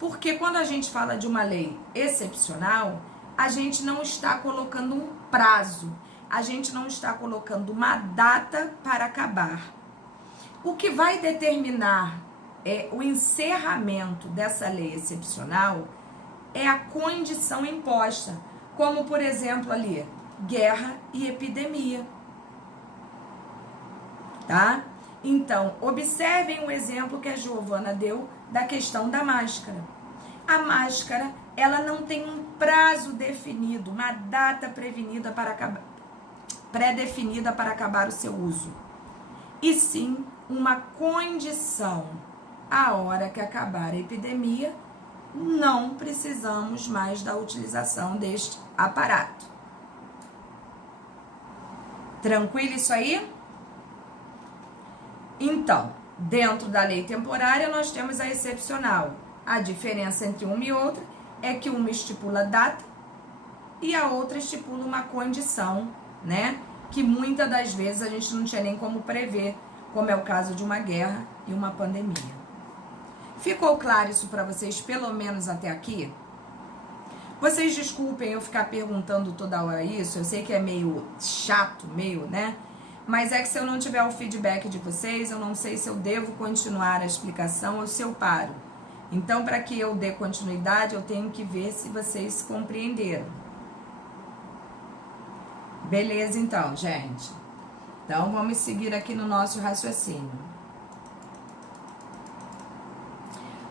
Porque quando a gente fala de uma lei excepcional, a gente não está colocando um prazo, a gente não está colocando uma data para acabar. O que vai determinar o encerramento dessa lei excepcional é a condição imposta, como, por exemplo, ali, guerra e epidemia. Tá? Então, observem o exemplo que a Giovana deu da questão da máscara. A máscara, ela não tem um prazo definido, uma data pré-definida para acabar o seu uso. E sim, uma condição. A hora que acabar a epidemia, não precisamos mais da utilização deste aparato. Tranquilo isso aí? Então, dentro da lei temporária, nós temos a excepcional. A diferença entre uma e outra é que uma estipula data e a outra estipula uma condição, né? Que muitas das vezes a gente não tinha nem como prever como é o caso de uma guerra e uma pandemia. Ficou claro isso para vocês, pelo menos até aqui? Vocês desculpem eu ficar perguntando toda hora isso, eu sei que é meio chato, meio, né? Mas é que se eu não tiver o feedback de vocês, eu não sei se eu devo continuar a explicação ou se eu paro. Então, para que eu dê continuidade, eu tenho que ver se vocês compreenderam. Beleza, então, gente. Então, vamos seguir aqui no nosso raciocínio.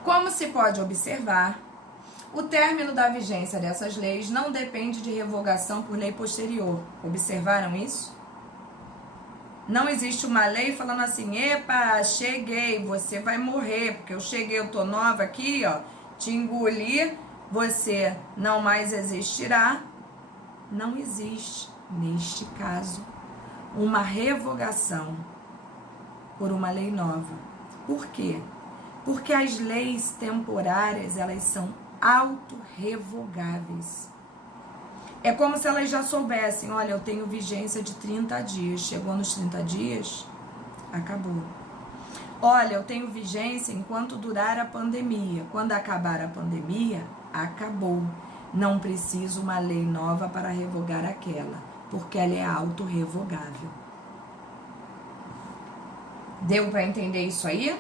Como se pode observar, o término da vigência dessas leis não depende de revogação por lei posterior. Observaram isso? Não existe uma lei falando assim, epa, cheguei, você vai morrer, porque eu cheguei, eu tô nova aqui, ó, te engoli, você não mais existirá. Não existe, neste caso, uma revogação por uma lei nova. Por quê? Porque as leis temporárias, elas são autorrevogáveis. É como se elas já soubessem, olha, eu tenho vigência de 30 dias. Chegou nos 30 dias, acabou. Olha, eu tenho vigência enquanto durar a pandemia. Quando acabar a pandemia, acabou. Não preciso uma lei nova para revogar aquela, porque ela é autorrevogável. Deu para entender isso aí?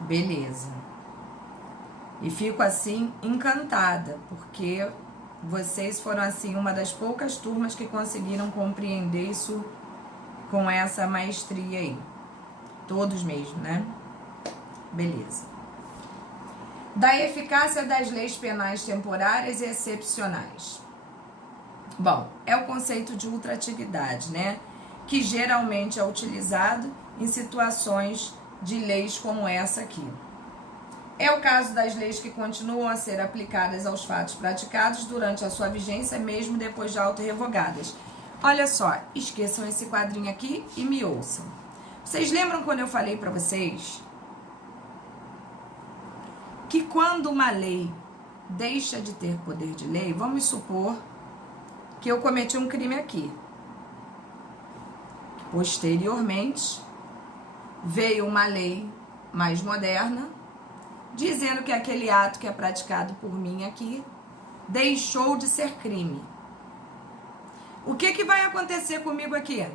Beleza. E fico assim encantada, porque vocês foram assim uma das poucas turmas que conseguiram compreender isso com essa maestria aí. Todos mesmo, né? Beleza. Da eficácia das leis penais temporárias e excepcionais. Bom, é o conceito de ultratividade, né? Que geralmente é utilizado em situações de leis como essa aqui. É o caso das leis que continuam a ser aplicadas aos fatos praticados durante a sua vigência, mesmo depois de autorrevogadas. Olha só, esqueçam esse quadrinho aqui e me ouçam. Vocês lembram quando eu falei para vocês que quando uma lei deixa de ter poder de lei, vamos supor que eu cometi um crime aqui. Posteriormente, veio uma lei mais moderna, dizendo que aquele ato que é praticado por mim aqui deixou de ser crime. O que vai acontecer comigo aqui?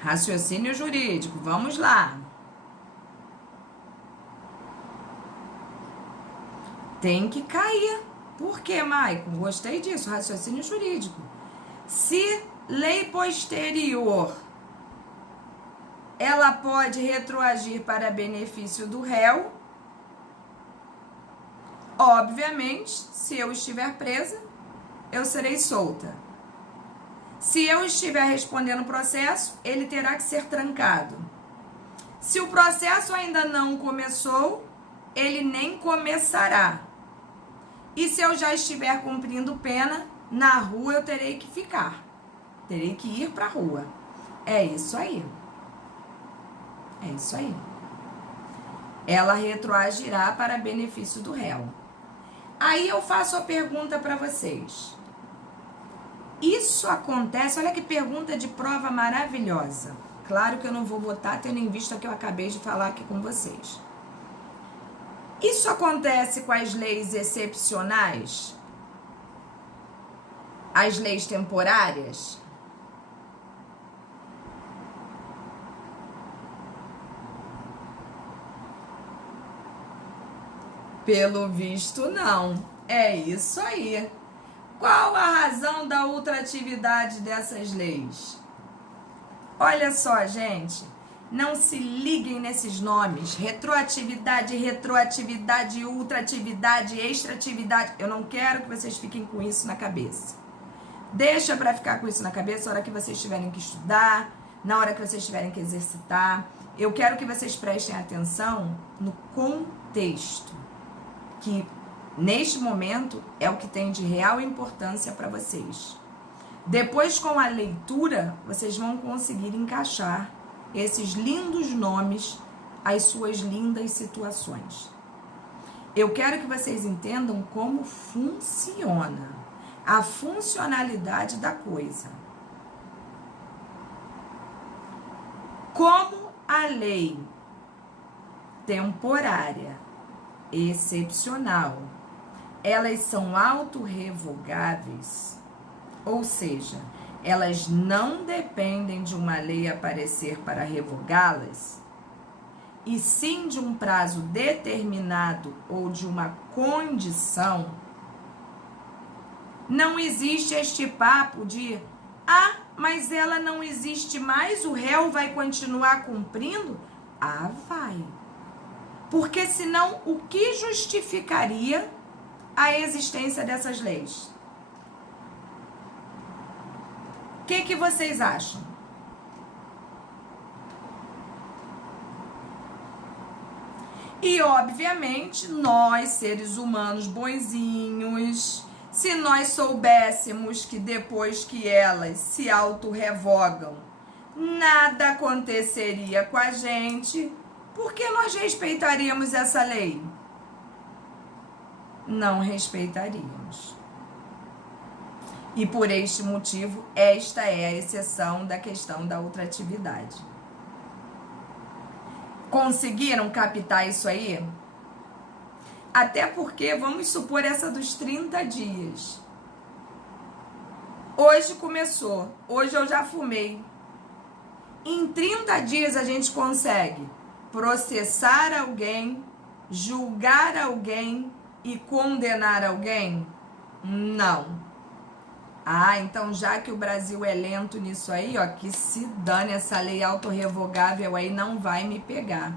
Raciocínio jurídico, vamos lá. Tem que cair. Por quê, Maicon? Gostei disso, raciocínio jurídico. Se lei posterior, ela pode retroagir para benefício do réu, obviamente, se eu estiver presa, eu serei solta. Se eu estiver respondendo o processo, ele terá que ser trancado. Se o processo ainda não começou, ele nem começará. E se eu já estiver cumprindo pena, na rua eu terei que ficar. Terei que ir para a rua. É isso aí. É isso aí. Ela retroagirá para benefício do réu. Aí eu faço a pergunta para vocês. Isso acontece, olha que pergunta de prova maravilhosa. Claro que eu não vou botar, tendo em vista que eu acabei de falar aqui com vocês. Isso acontece com as leis excepcionais? As leis temporárias? Pelo visto, não. É isso aí. Qual a razão da ultratividade dessas leis? Olha só, gente. Não se liguem nesses nomes. Retroatividade, ultratividade, extratividade. Eu não quero que vocês fiquem com isso na cabeça. Deixa para ficar com isso na cabeça na hora que vocês tiverem que estudar, na hora que vocês tiverem que exercitar. Eu quero que vocês prestem atenção no contexto. Que neste momento, é o que tem de real importância para vocês. Depois, com a leitura, vocês vão conseguir encaixar esses lindos nomes às suas lindas situações. Eu quero que vocês entendam como funciona, a funcionalidade da coisa. Como a lei temporária, excepcional, elas são autorrevogáveis, ou seja, elas não dependem de uma lei aparecer para revogá-las, e sim de um prazo determinado ou de uma condição. Não existe este papo de mas ela não existe mais, o réu vai continuar cumprindo? Vai. Porque senão, o que justificaria a existência dessas leis? O que vocês acham? E, obviamente, nós, seres humanos bonzinhos, se nós soubéssemos que depois que elas se autorrevogam, nada aconteceria com a gente, por que nós respeitaríamos essa lei? Não respeitaríamos. E por este motivo, esta é a exceção da questão da ultratividade. Conseguiram captar isso aí? Até porque, vamos supor essa dos 30 dias. Hoje começou, hoje eu já fumei. Em 30 dias a gente consegue processar alguém, julgar alguém e condenar alguém? Não. Então já que o Brasil é lento nisso aí, que se dane, essa lei autorrevogável aí não vai me pegar.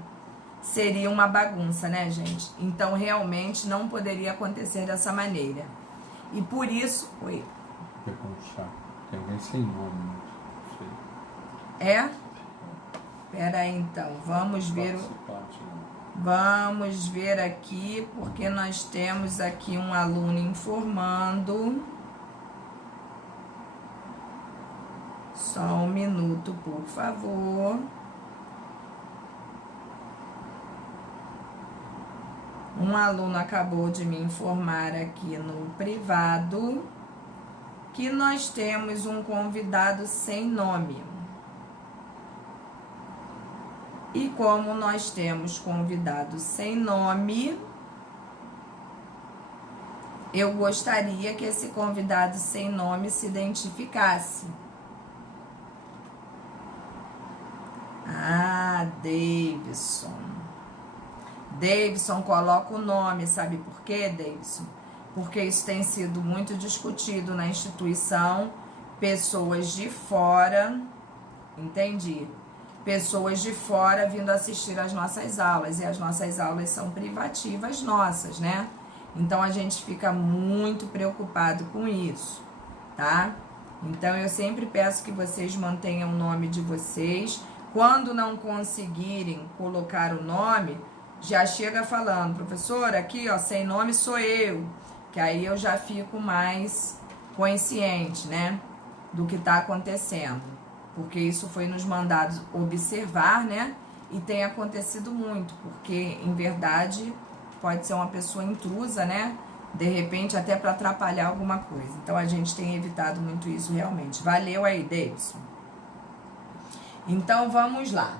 Seria uma bagunça, né, gente? Então, realmente, não poderia acontecer dessa maneira. E por isso... Oi. Tem alguém sem nome, não sei. Pera aí, então. Vamos ver... Vamos ver aqui, porque nós temos aqui um aluno informando. Só um minuto, por favor. Um aluno acabou de me informar aqui no privado que nós temos um convidado sem nome. E como nós temos convidado sem nome, eu gostaria que esse convidado sem nome se identificasse. Davidson, coloca o nome, sabe por quê, Davidson? Porque isso tem sido muito discutido na instituição, pessoas de fora, entendi, pessoas de fora vindo assistir às nossas aulas, e as nossas aulas são privativas nossas, né? Então a gente fica muito preocupado com isso, tá? Então eu sempre peço que vocês mantenham o nome de vocês. Quando não conseguirem colocar o nome, já chega falando, professor, aqui, sem nome sou eu, que aí eu já fico mais consciente, né, do que está acontecendo, porque isso foi nos mandado observar, né, e tem acontecido muito, porque, em verdade, pode ser uma pessoa intrusa, né, de repente até para atrapalhar alguma coisa. Então, a gente tem evitado muito isso realmente. Valeu aí, Davidson. Então, vamos lá.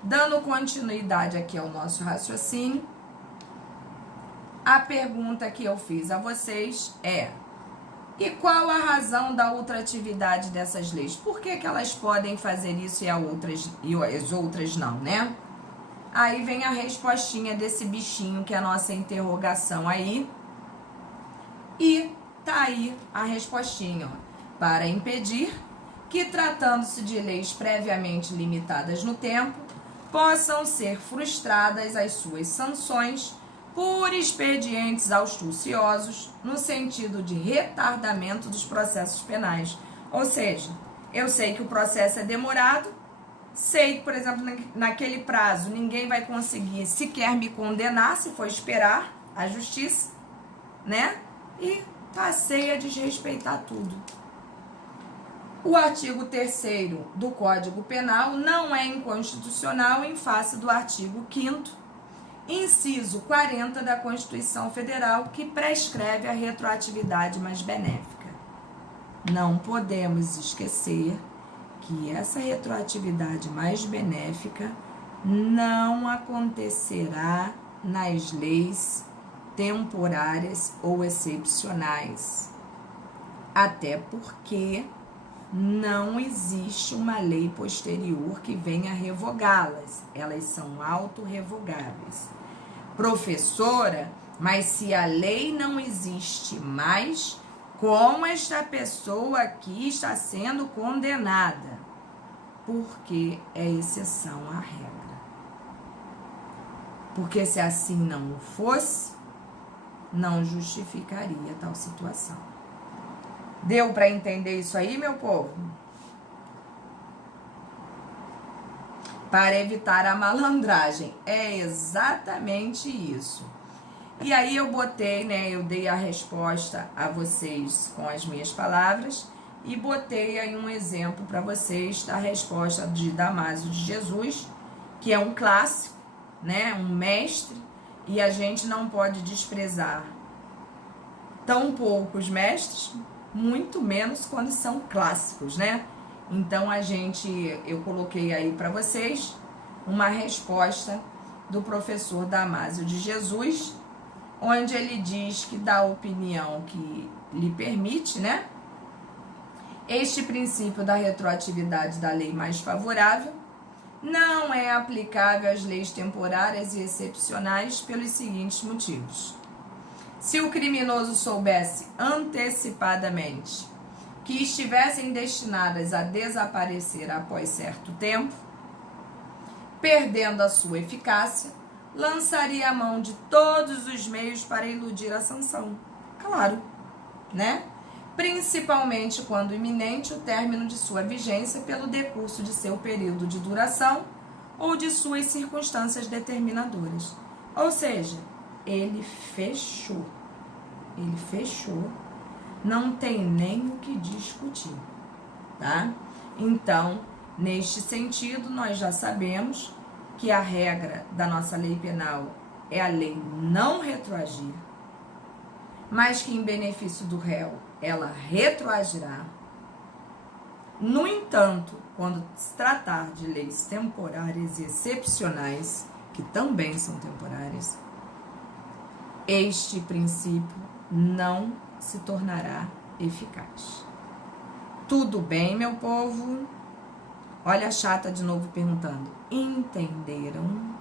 Dando continuidade aqui ao nosso raciocínio, a pergunta que eu fiz a vocês é: e qual a razão da ultratividade dessas leis? Por que elas podem fazer isso e as outras não, né? Aí vem a respostinha desse bichinho que é a nossa interrogação aí. E tá aí a respostinha, para impedir que, tratando-se de leis previamente limitadas no tempo, possam ser frustradas as suas sanções por expedientes astuciosos no sentido de retardamento dos processos penais. Ou seja, eu sei que o processo é demorado, sei que, por exemplo, naquele prazo ninguém vai conseguir sequer me condenar se for esperar a justiça, né? E passei a desrespeitar tudo. O artigo 3º do Código Penal não é inconstitucional em face do artigo 5º, inciso 40 da Constituição Federal, que prescreve a retroatividade mais benéfica. Não podemos esquecer que essa retroatividade mais benéfica não acontecerá nas leis temporárias ou excepcionais. Até porque não existe uma lei posterior que venha revogá-las. Elas são autorrevogáveis. Professora, mas se a lei não existe mais, como esta pessoa aqui está sendo condenada? Porque é exceção à regra. Porque se assim não fosse, não justificaria tal situação. Deu para entender isso aí, meu povo? Para evitar a malandragem. É exatamente isso. E aí eu botei, né? Eu dei a resposta a vocês com as minhas palavras e botei aí um exemplo para vocês da resposta de Damásio de Jesus, que é um clássico, né? Um mestre, e a gente não pode desprezar tão poucos mestres, muito menos quando são clássicos, né? Então eu coloquei aí para vocês uma resposta do professor Damásio de Jesus, onde ele diz que dá a opinião que lhe permite, né? Este princípio da retroatividade da lei mais favorável não é aplicável às leis temporárias e excepcionais pelos seguintes motivos. Se o criminoso soubesse antecipadamente que estivessem destinadas a desaparecer após certo tempo, perdendo a sua eficácia, lançaria a mão de todos os meios para iludir a sanção. Claro, né? Principalmente quando iminente o término de sua vigência pelo decurso de seu período de duração ou de suas circunstâncias determinadoras. Ou seja, ele fechou. Ele fechou. Não tem nem o que discutir, tá? Então, neste sentido, nós já sabemos que a regra da nossa lei penal é a lei não retroagir, mas que em benefício do réu ela retroagirá. No entanto, quando se tratar de leis temporárias e excepcionais, que também são temporárias, este princípio não se tornará eficaz. Tudo bem, meu povo? Olha a chata de novo perguntando. Entenderam?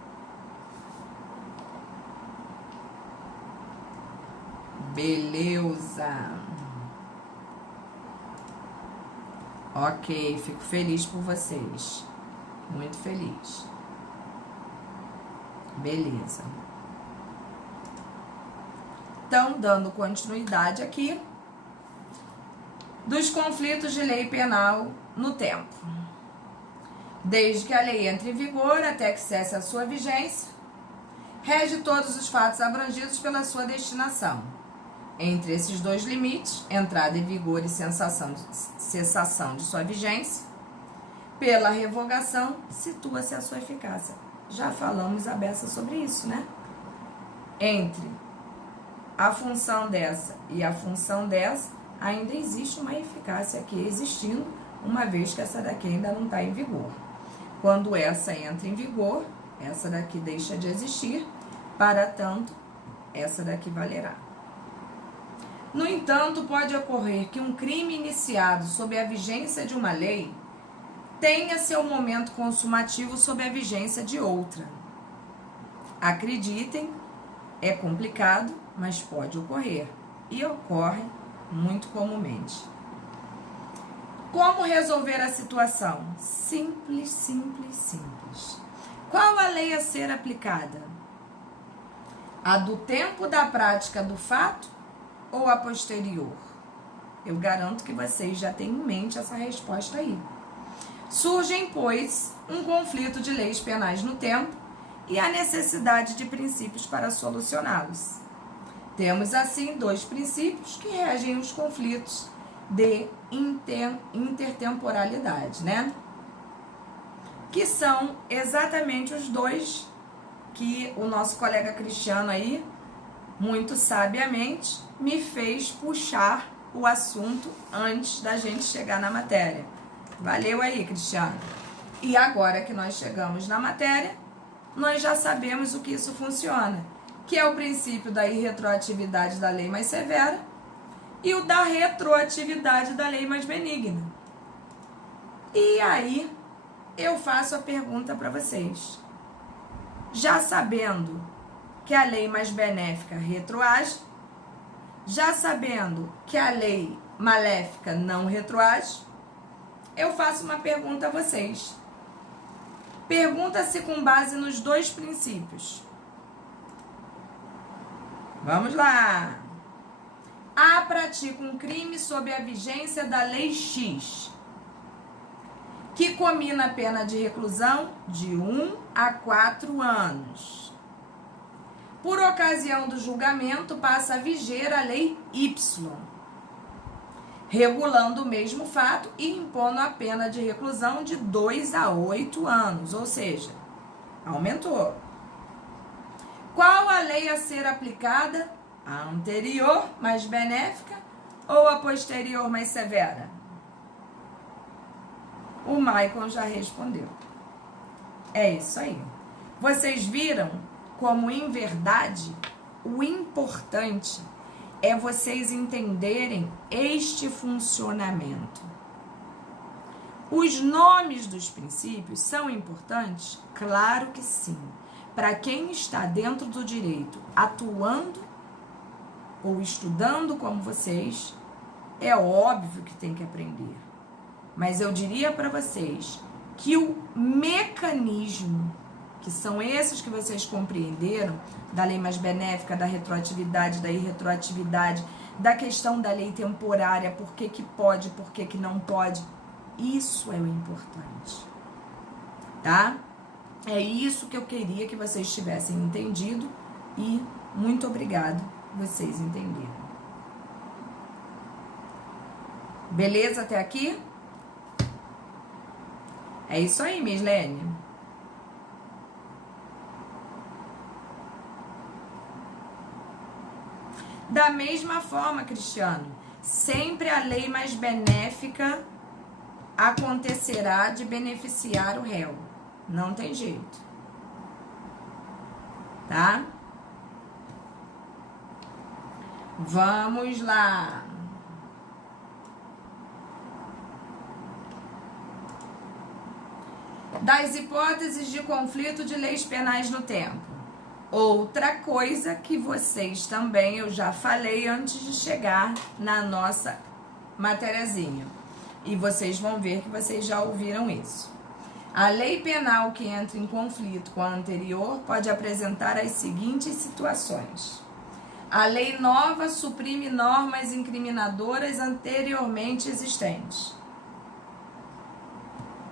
Beleza. Ok, fico feliz por vocês. Muito feliz. Beleza. Então, dando continuidade aqui, dos conflitos de lei penal no tempo. Desde que a lei entre em vigor até que cesse a sua vigência, rege todos os fatos abrangidos pela sua destinação. Entre esses dois limites, entrada em vigor e cessação de sua vigência, pela revogação, situa-se a sua eficácia. Já falamos a beça sobre isso, né? Entre a função dessa e a função dessa, ainda existe uma eficácia aqui existindo, uma vez que essa daqui ainda não está em vigor. Quando essa entra em vigor, essa daqui deixa de existir, para tanto, essa daqui valerá. No entanto, pode ocorrer que um crime iniciado sob a vigência de uma lei tenha seu momento consumativo sob a vigência de outra. Acreditem, é complicado, mas pode ocorrer, e ocorre muito comumente. Como resolver a situação? Simples, simples, simples. Qual a lei a ser aplicada? A do tempo da prática do fato ou a posterior? Eu garanto que vocês já têm em mente essa resposta aí. Surgem, pois, um conflito de leis penais no tempo e a necessidade de princípios para solucioná-los. Temos, assim, dois princípios que regem os conflitos de intertemporalidade, né? Que são exatamente os dois que o nosso colega Cristiano aí, muito sabiamente, me fez puxar o assunto antes da gente chegar na matéria. Valeu aí, Cristiano. E agora que nós chegamos na matéria, nós já sabemos o que isso funciona, que é o princípio da irretroatividade da lei mais severa e o da retroatividade da lei mais benigna. E aí, eu faço a pergunta para vocês. Já sabendo que a lei mais benéfica retroage, já sabendo que a lei maléfica não retroage, eu faço uma pergunta a vocês. Pergunta-se com base nos dois princípios. Vamos lá. A pratica um crime sob a vigência da lei X, que comina a pena de reclusão de 1 a 4 anos. Por ocasião do julgamento, passa a viger a lei Y, regulando o mesmo fato e impondo a pena de reclusão de 2 a 8 anos, ou seja, aumentou. Qual a lei a ser aplicada? A anterior, mais benéfica, ou a posterior, mais severa? O Michael já respondeu. É isso aí. Vocês viram como, em verdade, o importante é vocês entenderem este funcionamento. Os nomes dos princípios são importantes? Claro que sim. Para quem está dentro do direito, atuando ou estudando como vocês, é óbvio que tem que aprender. Mas eu diria para vocês que o mecanismo, que são esses que vocês compreenderam, da lei mais benéfica, da retroatividade, da irretroatividade, da questão da lei temporária, por que que pode, por que que não pode, isso é o importante, tá? É isso que eu queria que vocês tivessem entendido e muito obrigado, vocês entenderam. Beleza até aqui? É isso aí, Mislene. Da mesma forma, Cristiano, sempre a lei mais benéfica acontecerá de beneficiar o réu. Não tem jeito. Tá? Vamos lá. Das hipóteses de conflito de leis penais no tempo. Outra coisa que vocês também, eu já falei antes de chegar na nossa matériazinha. E vocês vão ver que vocês já ouviram isso. A lei penal que entra em conflito com a anterior pode apresentar as seguintes situações. A lei nova suprime normas incriminadoras anteriormente existentes.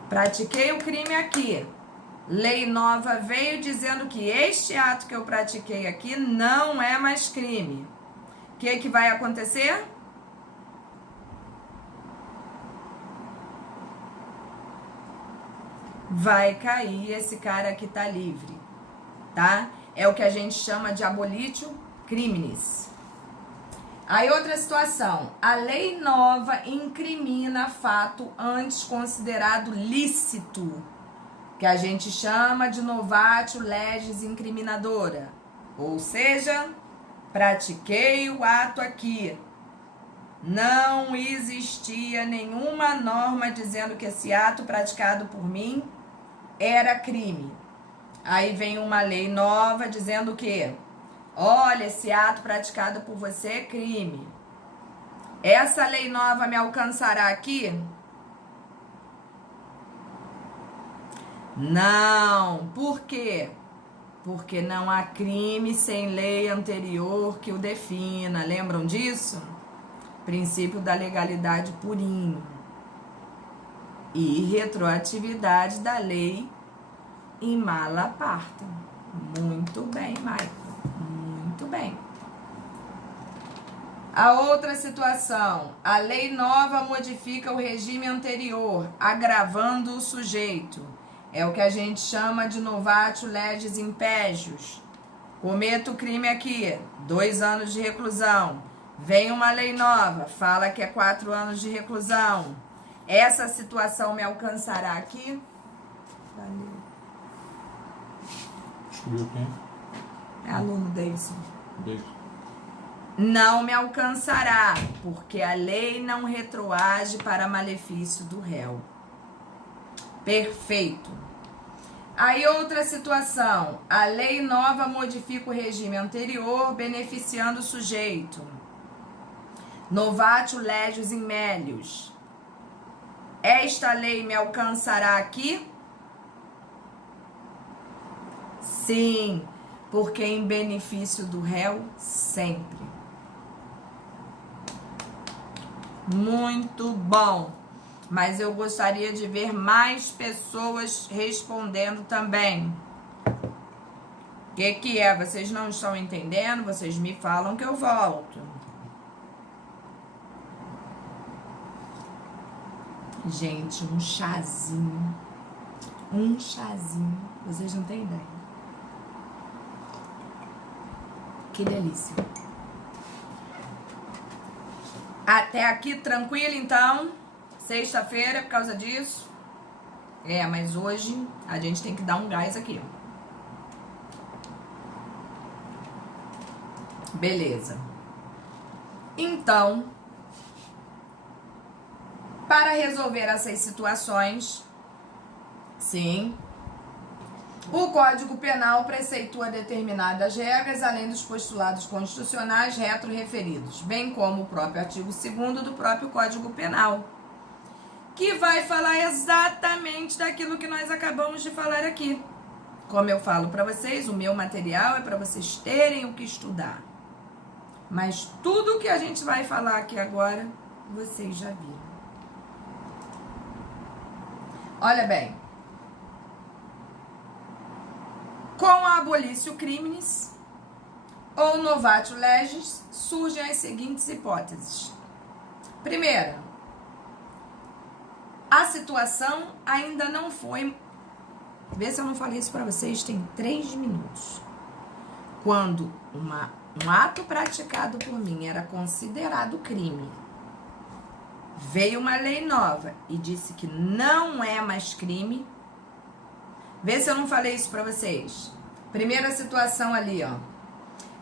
Pratiquei o crime aqui. Lei nova veio dizendo que este ato que eu pratiquei aqui não é mais crime. O que vai acontecer? Vai cair, esse cara aqui tá livre, tá? É o que a gente chama de abolitio criminis. Aí outra situação, a lei nova incrimina fato antes considerado lícito, que a gente chama de novatio legis incriminadora. Ou seja, pratiquei o ato aqui. Não existia nenhuma norma dizendo que esse ato praticado por mim era crime. Aí vem uma lei nova dizendo o quê? Olha, esse ato praticado por você é crime. Essa lei nova me alcançará aqui? Não. Por quê? Porque não há crime sem lei anterior que o defina. Lembram disso? Princípio da legalidade purinho. E retroatividade da lei in mala partem. Muito bem, Michael. Muito bem. A outra situação, a lei nova modifica o regime anterior, agravando o sujeito. É o que a gente chama de novatio legis impégios. Cometo o crime aqui, 2 anos de reclusão. Vem uma lei nova, fala que é 4 anos de reclusão. Essa situação me alcançará aqui? Valeu. Escolheu quem? É aluno Davidson. Beijo. Não me alcançará, porque a lei não retroage para malefício do réu. Perfeito. Aí outra situação, a lei nova modifica o regime anterior, beneficiando o sujeito. Novatio legis in melius. Esta lei me alcançará aqui? Sim, porque em benefício do réu, sempre. Muito bom. Mas eu gostaria de ver mais pessoas respondendo também. O que é? Vocês não estão entendendo? Vocês me falam que eu volto. Gente, um chazinho. Um chazinho. Vocês não têm ideia. Que delícia. Até aqui tranquilo, então? Sexta-feira, por causa disso? É, mas hoje a gente tem que dar um gás aqui. Beleza. Então, para resolver essas situações, sim, o Código Penal preceitua determinadas regras, além dos postulados constitucionais retroreferidos, bem como o próprio artigo 2º do próprio Código Penal, que vai falar exatamente daquilo que nós acabamos de falar aqui. Como eu falo para vocês, o meu material é para vocês terem o que estudar. Mas tudo que a gente vai falar aqui agora, vocês já viram. Olha bem. Com a abolício criminis ou novatio legis, surgem as seguintes hipóteses. Primeira, a situação ainda não foi... Vê se eu não falei isso para vocês, tem 3 minutos. Quando um ato praticado por mim era considerado crime, veio uma lei nova e disse que não é mais crime. Vê se eu não falei isso para vocês. Primeira situação ali, ó.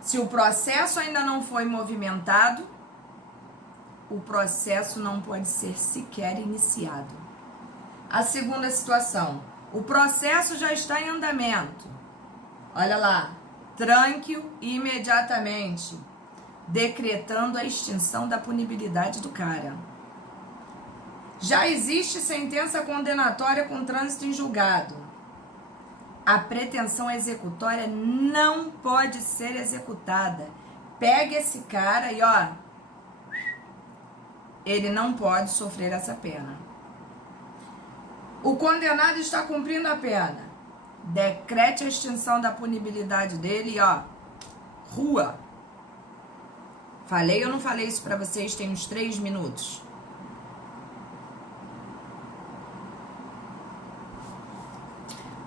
Se o processo ainda não foi movimentado, o processo não pode ser sequer iniciado. A segunda situação, o processo já está em andamento. Olha lá, tranque-o imediatamente, decretando a extinção da punibilidade do cara. Já existe sentença condenatória com trânsito em julgado. A pretensão executória não pode ser executada. Pega esse cara e, ó, ele não pode sofrer essa pena. O condenado está cumprindo a pena. Decrete a extinção da punibilidade dele e, ó, rua. Falei ou não falei isso pra vocês? Tem uns 3 minutos.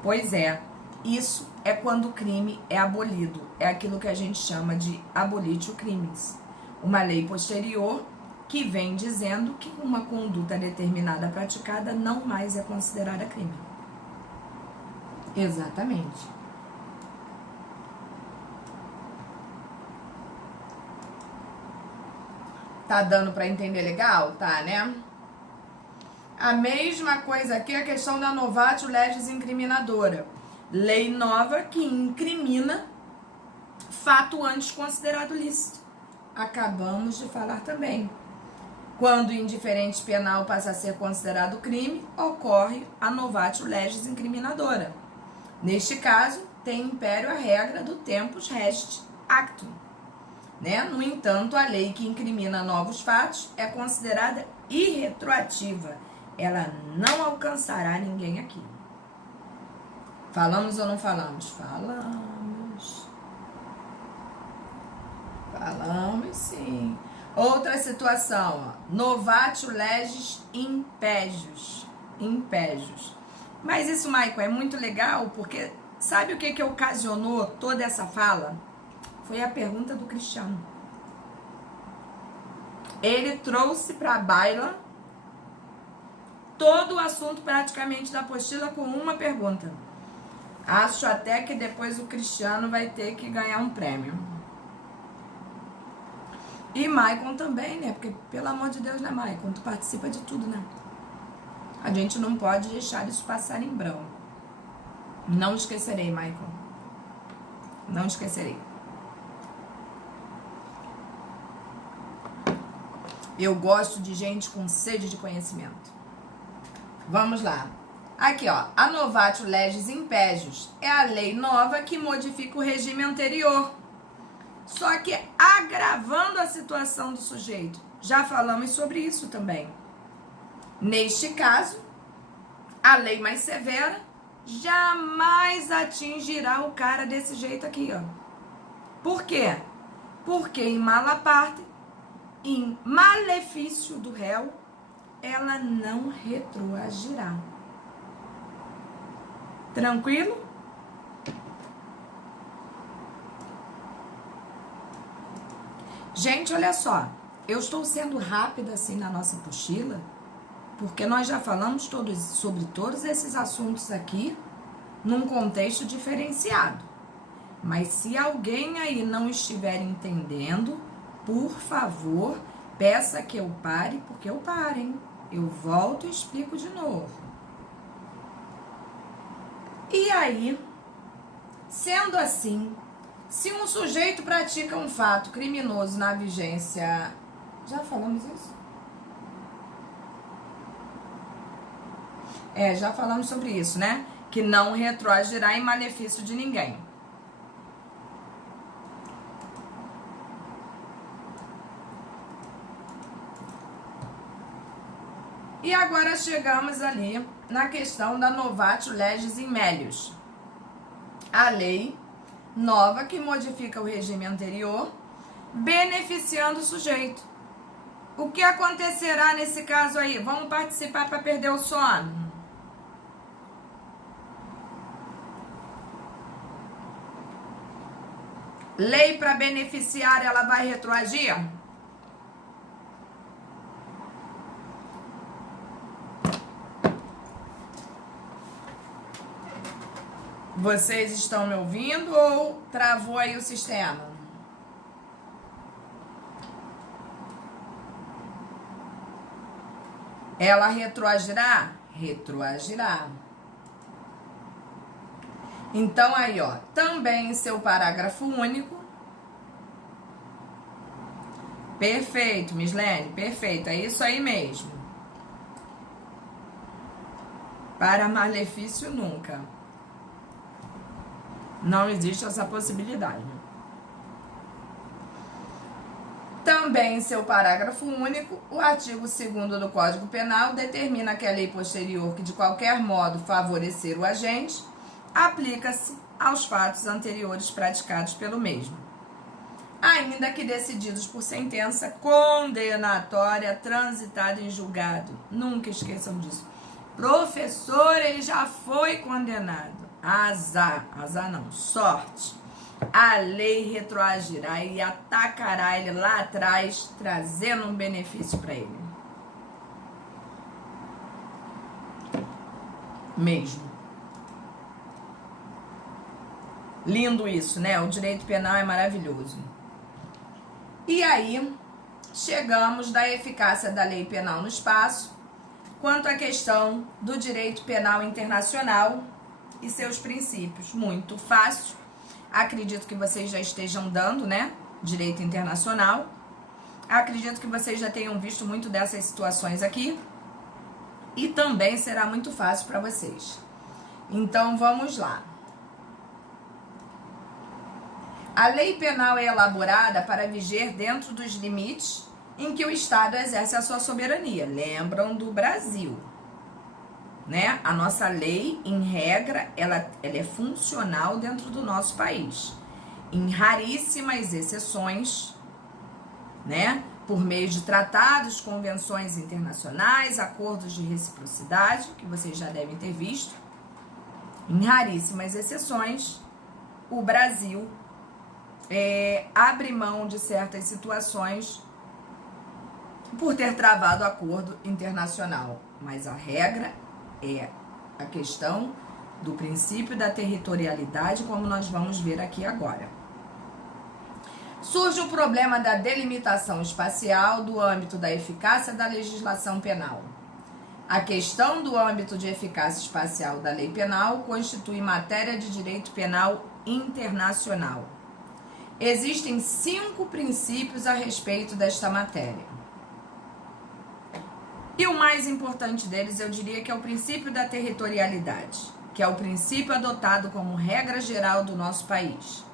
Pois é, isso é quando o crime é abolido. É aquilo que a gente chama de abolitio criminis. Uma lei posterior que vem dizendo que uma conduta determinada praticada não mais é considerada crime. Exatamente. Tá dando para entender legal? Tá, né? A mesma coisa aqui é a questão da novatio legis incriminadora. Lei nova que incrimina fato antes considerado lícito. Acabamos de falar também. Quando o indiferente penal passa a ser considerado crime, ocorre a novatio legis incriminadora. Neste caso, tem império a regra do tempus rest actum. Né? No entanto, a lei que incrimina novos fatos é considerada irretroativa. Ela não alcançará ninguém aqui. Falamos ou não falamos? Falamos. Falamos sim. Outra situação, ó, novatio legis impégios. Impégios. Mas isso, Michael, é muito legal, porque sabe o que ocasionou toda essa fala? Foi a pergunta do Cristiano. Ele trouxe para a baila todo o assunto praticamente da apostila com uma pergunta. Acho até que depois o Cristiano vai ter que ganhar um prêmio. E Maicon também, né? Porque, pelo amor de Deus, né, Maicon? Tu participa de tudo, né? A gente não pode deixar isso passar em branco. Não esquecerei, Maicon. Não esquecerei. Eu gosto de gente com sede de conhecimento. Vamos lá. Aqui, ó. A novatio legis impégios é a lei nova que modifica o regime anterior. Só que agravando a situação do sujeito. Já falamos sobre isso também. Neste caso, a lei mais severa jamais atingirá o cara desse jeito aqui, ó. Por quê? Porque em mala parte, em malefício do réu, ela não retroagirá. Tranquilo? Gente, olha só. Eu estou sendo rápida assim na nossa apostila, porque nós já falamos sobre todos esses assuntos aqui num contexto diferenciado. Mas se alguém aí não estiver entendendo, por favor, peça que eu pare, porque eu paro, hein? Eu volto e explico de novo. E aí, sendo assim, se um sujeito pratica um fato criminoso na vigência... Já falamos isso? Já falamos sobre isso, né? Que não retroagirá em malefício de ninguém. E agora chegamos ali na questão da novatio legis in melius. A lei nova que modifica o regime anterior, beneficiando o sujeito. O que acontecerá nesse caso aí? Vamos participar para perder o sono? Lei para beneficiar, ela vai retroagir? Vocês estão me ouvindo ou travou aí o sistema? Ela retroagirá? Retroagirá. Então aí, ó, também em seu parágrafo único. Perfeito, Mislene, perfeito, é isso aí mesmo. Para malefício nunca. Não existe essa possibilidade. Também em seu parágrafo único, o artigo 2º do Código Penal determina que a lei posterior que de qualquer modo favorecer o agente aplica-se aos fatos anteriores praticados pelo mesmo, ainda que decididos por sentença condenatória transitada em julgado. Nunca esqueçam disso. Professor, ele já foi condenado. Azar não, sorte. A lei retroagirá e atacará ele lá atrás, trazendo um benefício para ele. Mesmo. Lindo isso, né? O direito penal é maravilhoso. E aí, chegamos da eficácia da lei penal no espaço, quanto à questão do direito penal internacional e seus princípios. Muito fácil. Acredito que vocês já estejam dando, né? Direito internacional. Acredito que vocês já tenham visto muito dessas situações aqui. E também será muito fácil para vocês. Então, vamos lá. A lei penal é elaborada para viger dentro dos limites em que o Estado exerce a sua soberania. Lembram do Brasil, né? A nossa lei, em regra, ela é funcional dentro do nosso país. Em raríssimas exceções, né? por meio de tratados, convenções internacionais, acordos de reciprocidade, que vocês já devem ter visto. Em raríssimas exceções, o Brasil abre mão de certas situações por ter travado acordo internacional. Mas a regra é a questão do princípio da territorialidade, como nós vamos ver aqui agora. Surge o problema da delimitação espacial do âmbito da eficácia da legislação penal. A questão do âmbito de eficácia espacial da lei penal constitui matéria de direito penal internacional. Existem 5 princípios a respeito desta matéria. E o mais importante deles, eu diria que é o princípio da territorialidade, que é o princípio adotado como regra geral do nosso país.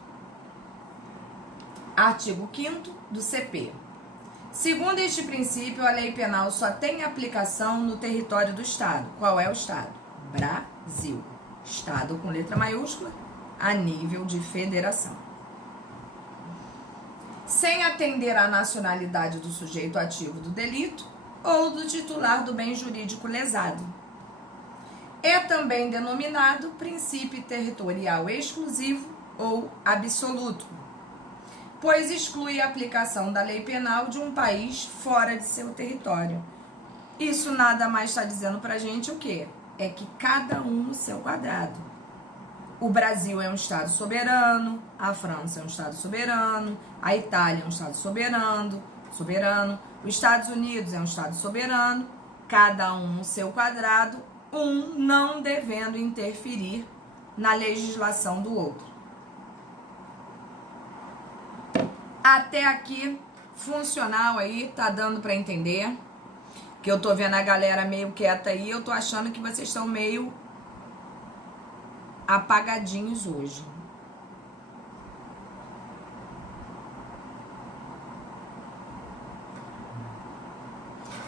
Artigo 5º do CP. Segundo este princípio, a lei penal só tem aplicação no território do Estado. Qual é o Estado? Brasil. Estado com letra maiúscula, a nível de federação. Sem atender à nacionalidade do sujeito ativo do delito ou do titular do bem jurídico lesado. É também denominado princípio territorial exclusivo ou absoluto, pois exclui a aplicação da lei penal de um país fora de seu território. Isso nada mais está dizendo pra gente o quê? É que cada um no seu quadrado. O Brasil é um Estado soberano, a França é um Estado soberano, a Itália é um Estado soberano, os Estados Unidos é um Estado soberano, cada um no seu quadrado, um não devendo interferir na legislação do outro. Até aqui, funcional aí, tá dando pra entender? Que eu tô vendo a galera meio quieta aí, eu tô achando que vocês estão meio apagadinhos hoje.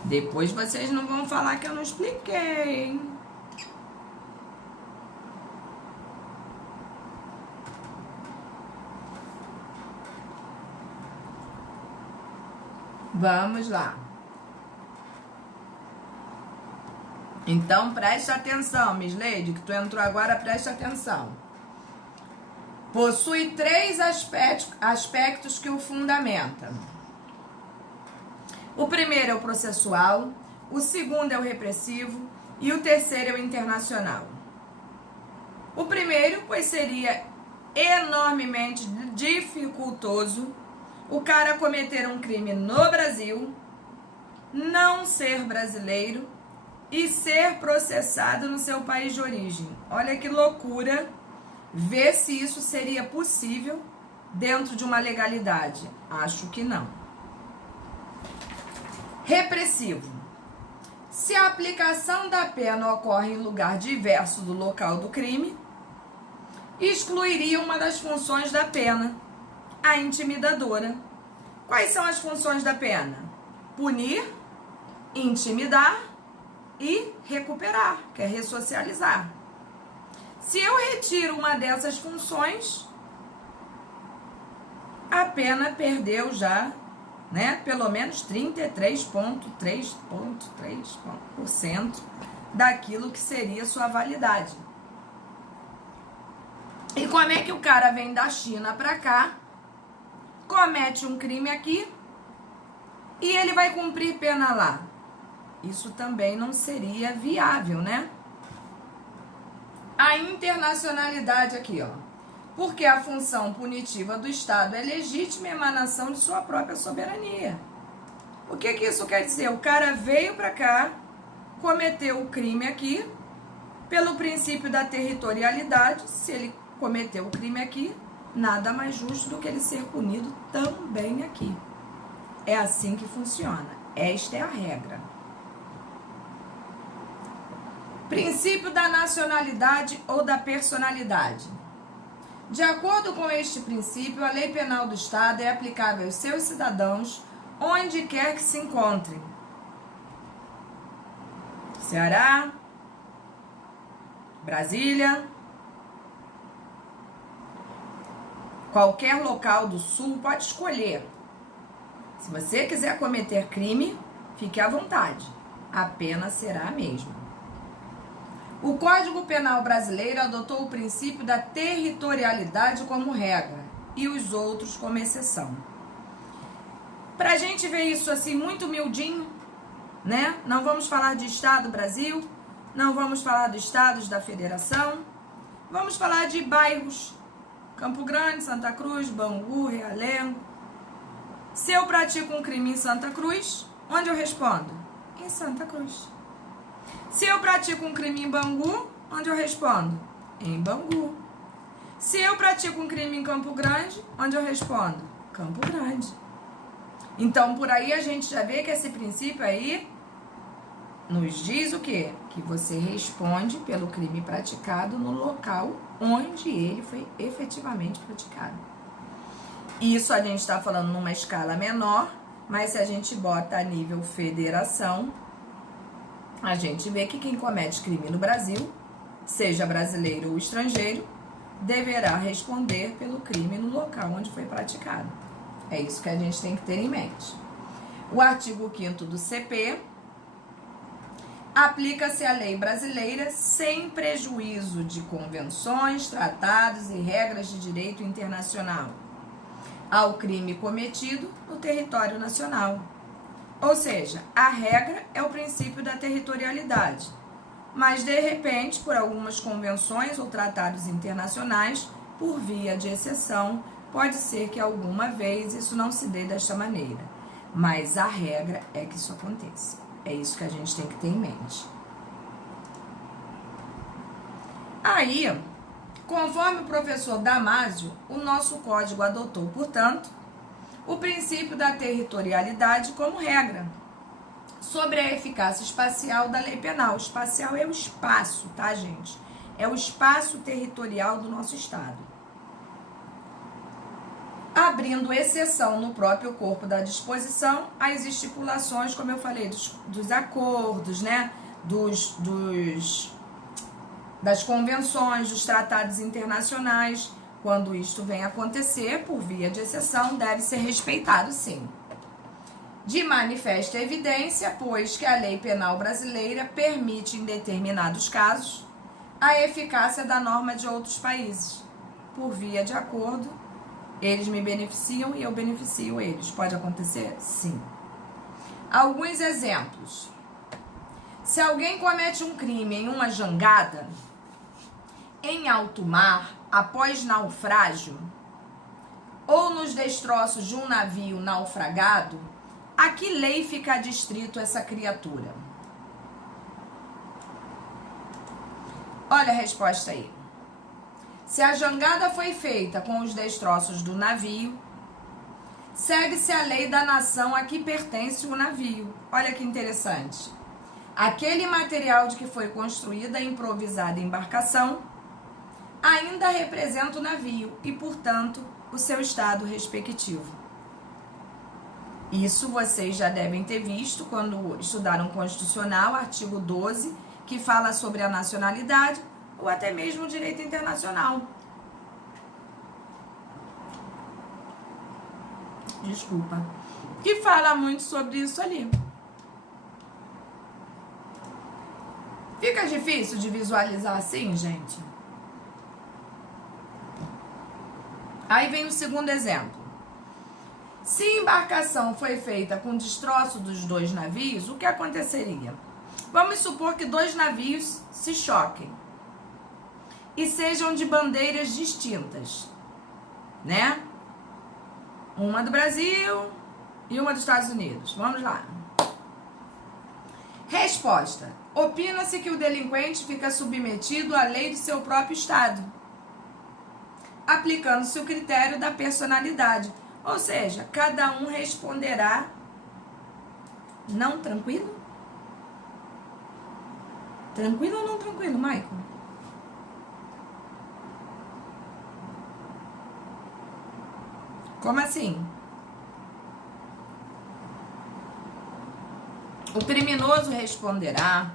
Depois vocês não vão falar que eu não expliquei, hein? Vamos lá. Então, preste atenção, Miss Lady, que tu entrou agora, preste atenção. Possui 3 aspectos que o fundamentam. O primeiro é o processual, o segundo é o repressivo e o terceiro é o internacional. O primeiro, pois seria enormemente dificultoso o cara cometer um crime no Brasil, não ser brasileiro e ser processado no seu país de origem. Olha que loucura ver se isso seria possível dentro de uma legalidade. Acho que não. Repressivo. Se a aplicação da pena ocorre em lugar diverso do local do crime, excluiria uma das funções da pena, a intimidadora. Quais são as funções da pena? Punir, intimidar e recuperar, que é ressocializar. Se eu retiro uma dessas funções, a pena perdeu já, né, pelo menos 33,3% daquilo que seria sua validade. E como é que o cara vem da China pra cá, comete um crime aqui e ele vai cumprir pena lá? Isso também não seria viável, né? A internacionalidade aqui, ó. Porque a função punitiva do Estado é legítima emanação de sua própria soberania. O que que isso quer dizer? O cara veio pra cá, cometeu o crime aqui, pelo princípio da territorialidade. Se ele cometeu o crime aqui, nada mais justo do que ele ser punido também aqui. É assim que funciona. Esta é a regra. Princípio da nacionalidade ou da personalidade. De acordo com este princípio, a lei penal do Estado é aplicável aos seus cidadãos onde quer que se encontrem. Ceará, Brasília, qualquer local do Sul, pode escolher. Se você quiser cometer crime, fique à vontade. A pena será a mesma. O Código Penal brasileiro adotou o princípio da territorialidade como regra e os outros como exceção. Pra gente ver isso assim muito miudinho, né? Não vamos falar de Estado Brasil, não vamos falar dos estados da federação, vamos falar de bairros. Campo Grande, Santa Cruz, Bangu, Realengo. Se eu pratico um crime em Santa Cruz, onde eu respondo? Em Santa Cruz. Se eu pratico um crime em Bangu, onde eu respondo? Em Bangu. Se eu pratico um crime em Campo Grande, onde eu respondo? Campo Grande. Então, por aí a gente já vê que esse princípio aí nos diz o quê? Que você responde pelo crime praticado no local onde ele foi efetivamente praticado. Isso a gente está falando numa escala menor, mas se a gente bota a nível federação, a gente vê que quem comete crime no Brasil, seja brasileiro ou estrangeiro, deverá responder pelo crime no local onde foi praticado. É isso que a gente tem que ter em mente. O artigo 5º do CP aplica-se a lei brasileira sem prejuízo de convenções, tratados e regras de direito internacional ao crime cometido no território nacional. Ou seja, a regra é o princípio da territorialidade, mas de repente, por algumas convenções ou tratados internacionais, por via de exceção, pode ser que alguma vez isso não se dê desta maneira, mas a regra é que isso aconteça. É isso que a gente tem que ter em mente. Aí, conforme o professor Damásio, o nosso código adotou, portanto, o princípio da territorialidade como regra sobre a eficácia espacial da lei penal. O espacial é o espaço, tá, gente? É o espaço territorial do nosso Estado. Abrindo exceção no próprio corpo da disposição às estipulações, como eu falei, dos acordos, né? Das convenções, dos tratados internacionais. Quando isto vem acontecer, por via de exceção, deve ser respeitado, sim. De manifesta evidência, pois que a lei penal brasileira permite, em determinados casos, a eficácia da norma de outros países. Por via de acordo, eles me beneficiam e eu beneficio eles. Pode acontecer? Sim. Alguns exemplos. Se alguém comete um crime em uma jangada, em alto mar, após naufrágio, ou nos destroços de um navio naufragado, a que lei fica adstrito essa criatura? Olha a resposta aí. Se a jangada foi feita com os destroços do navio, segue-se a lei da nação a que pertence o navio. Olha que interessante. Aquele material de que foi construída a improvisada embarcação ainda representa o navio e, portanto, o seu estado respectivo. Isso vocês já devem ter visto quando estudaram Constitucional, artigo 12, que fala sobre a nacionalidade ou até mesmo o direito internacional. Desculpa. Que fala muito sobre isso ali. Fica difícil de visualizar assim, gente? Aí vem o segundo exemplo. Se a embarcação foi feita com destroço dos dois navios, o que aconteceria? Vamos supor que dois navios se choquem e sejam de bandeiras distintas, né? Uma do Brasil e uma dos Estados Unidos. Vamos lá. Resposta. Opina-se que o delinquente fica submetido à lei do seu próprio estado, aplicando-se o critério da personalidade. Ou seja, cada um responderá não tranquilo? Tranquilo ou não tranquilo, Michael? Como assim? O criminoso responderá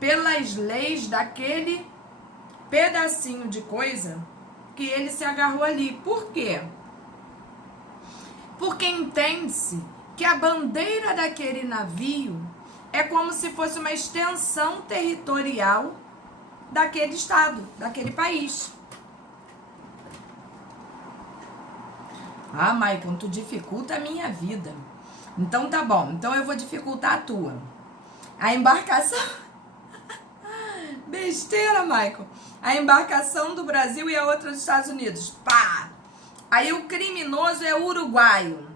pelas leis daquele pedacinho de coisa que ele se agarrou ali. Por quê? Porque entende-se que a bandeira daquele navio é como se fosse uma extensão territorial daquele estado, daquele país. Ah, Maicon, tu dificulta a minha vida. Então tá bom, então eu vou dificultar a tua. A embarcação... Besteira, Maicon. A embarcação do Brasil e a outra dos Estados Unidos. Pá! Aí o criminoso é uruguaio.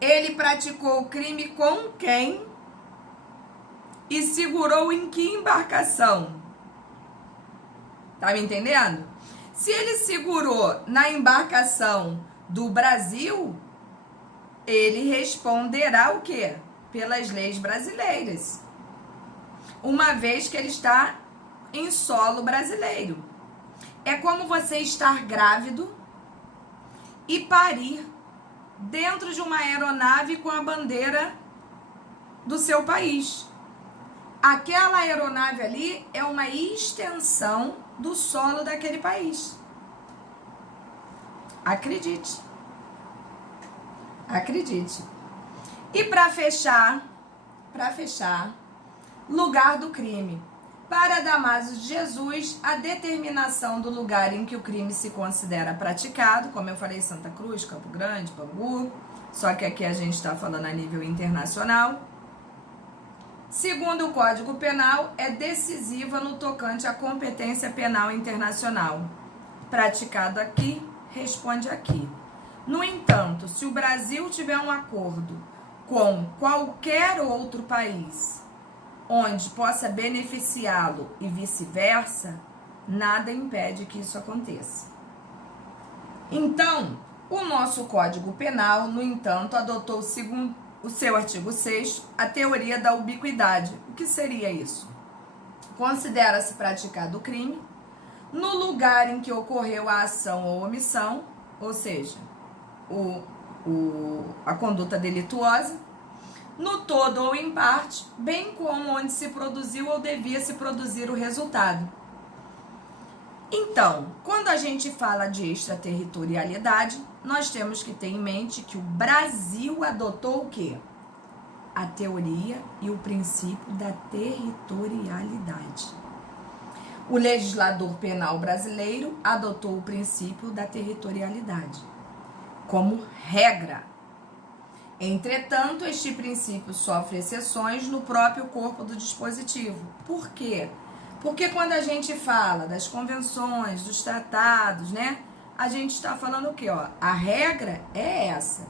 Ele praticou o crime com quem? E segurou em que embarcação? Tá me entendendo? Se ele segurou na embarcação do Brasil, ele responderá o quê? Pelas leis brasileiras. Uma vez que ele está em solo brasileiro. É como você estar grávido e parir dentro de uma aeronave com a bandeira do seu país. Aquela aeronave ali é uma extensão do solo daquele país. Acredite. Acredite. E para fechar, lugar do crime. Para Damaso de Jesus, a determinação do lugar em que o crime se considera praticado, como eu falei, Santa Cruz, Campo Grande, Bangu, só que aqui a gente está falando a nível internacional. Segundo o Código Penal, é decisiva no tocante à competência penal internacional. Praticado aqui, responde aqui. No entanto, se o Brasil tiver um acordo com qualquer outro país onde possa beneficiá-lo e vice-versa, nada impede que isso aconteça. Então, o nosso Código Penal, no entanto, adotou, segundo o seu artigo 6º, a teoria da ubiquidade. O que seria isso? Considera-se praticado o crime no lugar em que ocorreu a ação ou omissão, ou seja, a conduta delituosa, no todo ou em parte, bem como onde se produziu ou devia se produzir o resultado. Então, quando a gente fala de extraterritorialidade, nós temos que ter em mente que o Brasil adotou o quê? A teoria e o princípio da territorialidade. O legislador penal brasileiro adotou o princípio da territorialidade como regra. Entretanto, este princípio sofre exceções no próprio corpo do dispositivo. Por quê? Porque quando a gente fala das convenções, dos tratados, né? A gente está falando o quê? Ó, a regra é essa.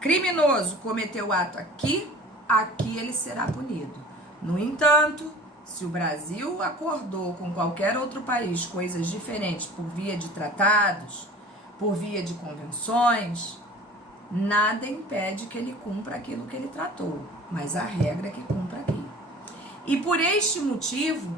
Criminoso cometeu o ato aqui, aqui ele será punido. No entanto, se o Brasil acordou com qualquer outro país coisas diferentes por via de tratados, por via de convenções, nada impede que ele cumpra aquilo que ele tratou, mas a regra é que cumpra aqui. E por este motivo,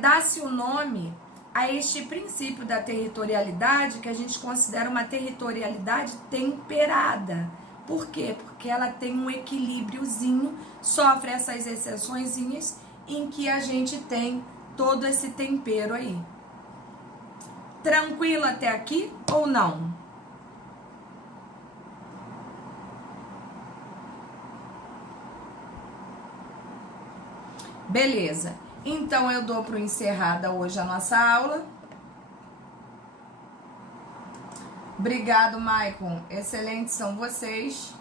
dá-se o nome a este princípio da territorialidade, que a gente considera uma territorialidade temperada. Por quê? Porque ela tem um equilíbriozinho, sofre essas exceçõezinhas em que a gente tem todo esse tempero aí. Tranquilo até aqui ou não? Beleza, então eu dou por encerrada hoje a nossa aula. Obrigado, Maicon. Excelentes são vocês.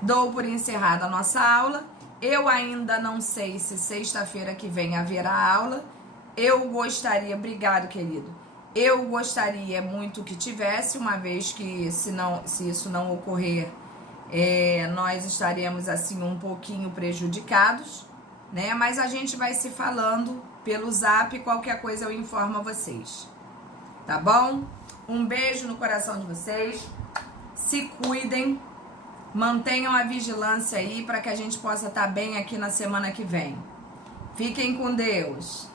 Dou por encerrada a nossa aula. Eu ainda não sei se sexta-feira que vem haverá aula. Eu gostaria, obrigado, querido. Eu gostaria muito que tivesse, uma vez que se isso não ocorrer, nós estaremos assim um pouquinho prejudicados, né? Mas a gente vai se falando pelo zap, qualquer coisa eu informo a vocês, tá bom? Um beijo no coração de vocês, se cuidem, mantenham a vigilância aí para que a gente possa estar bem aqui na semana que vem. Fiquem com Deus.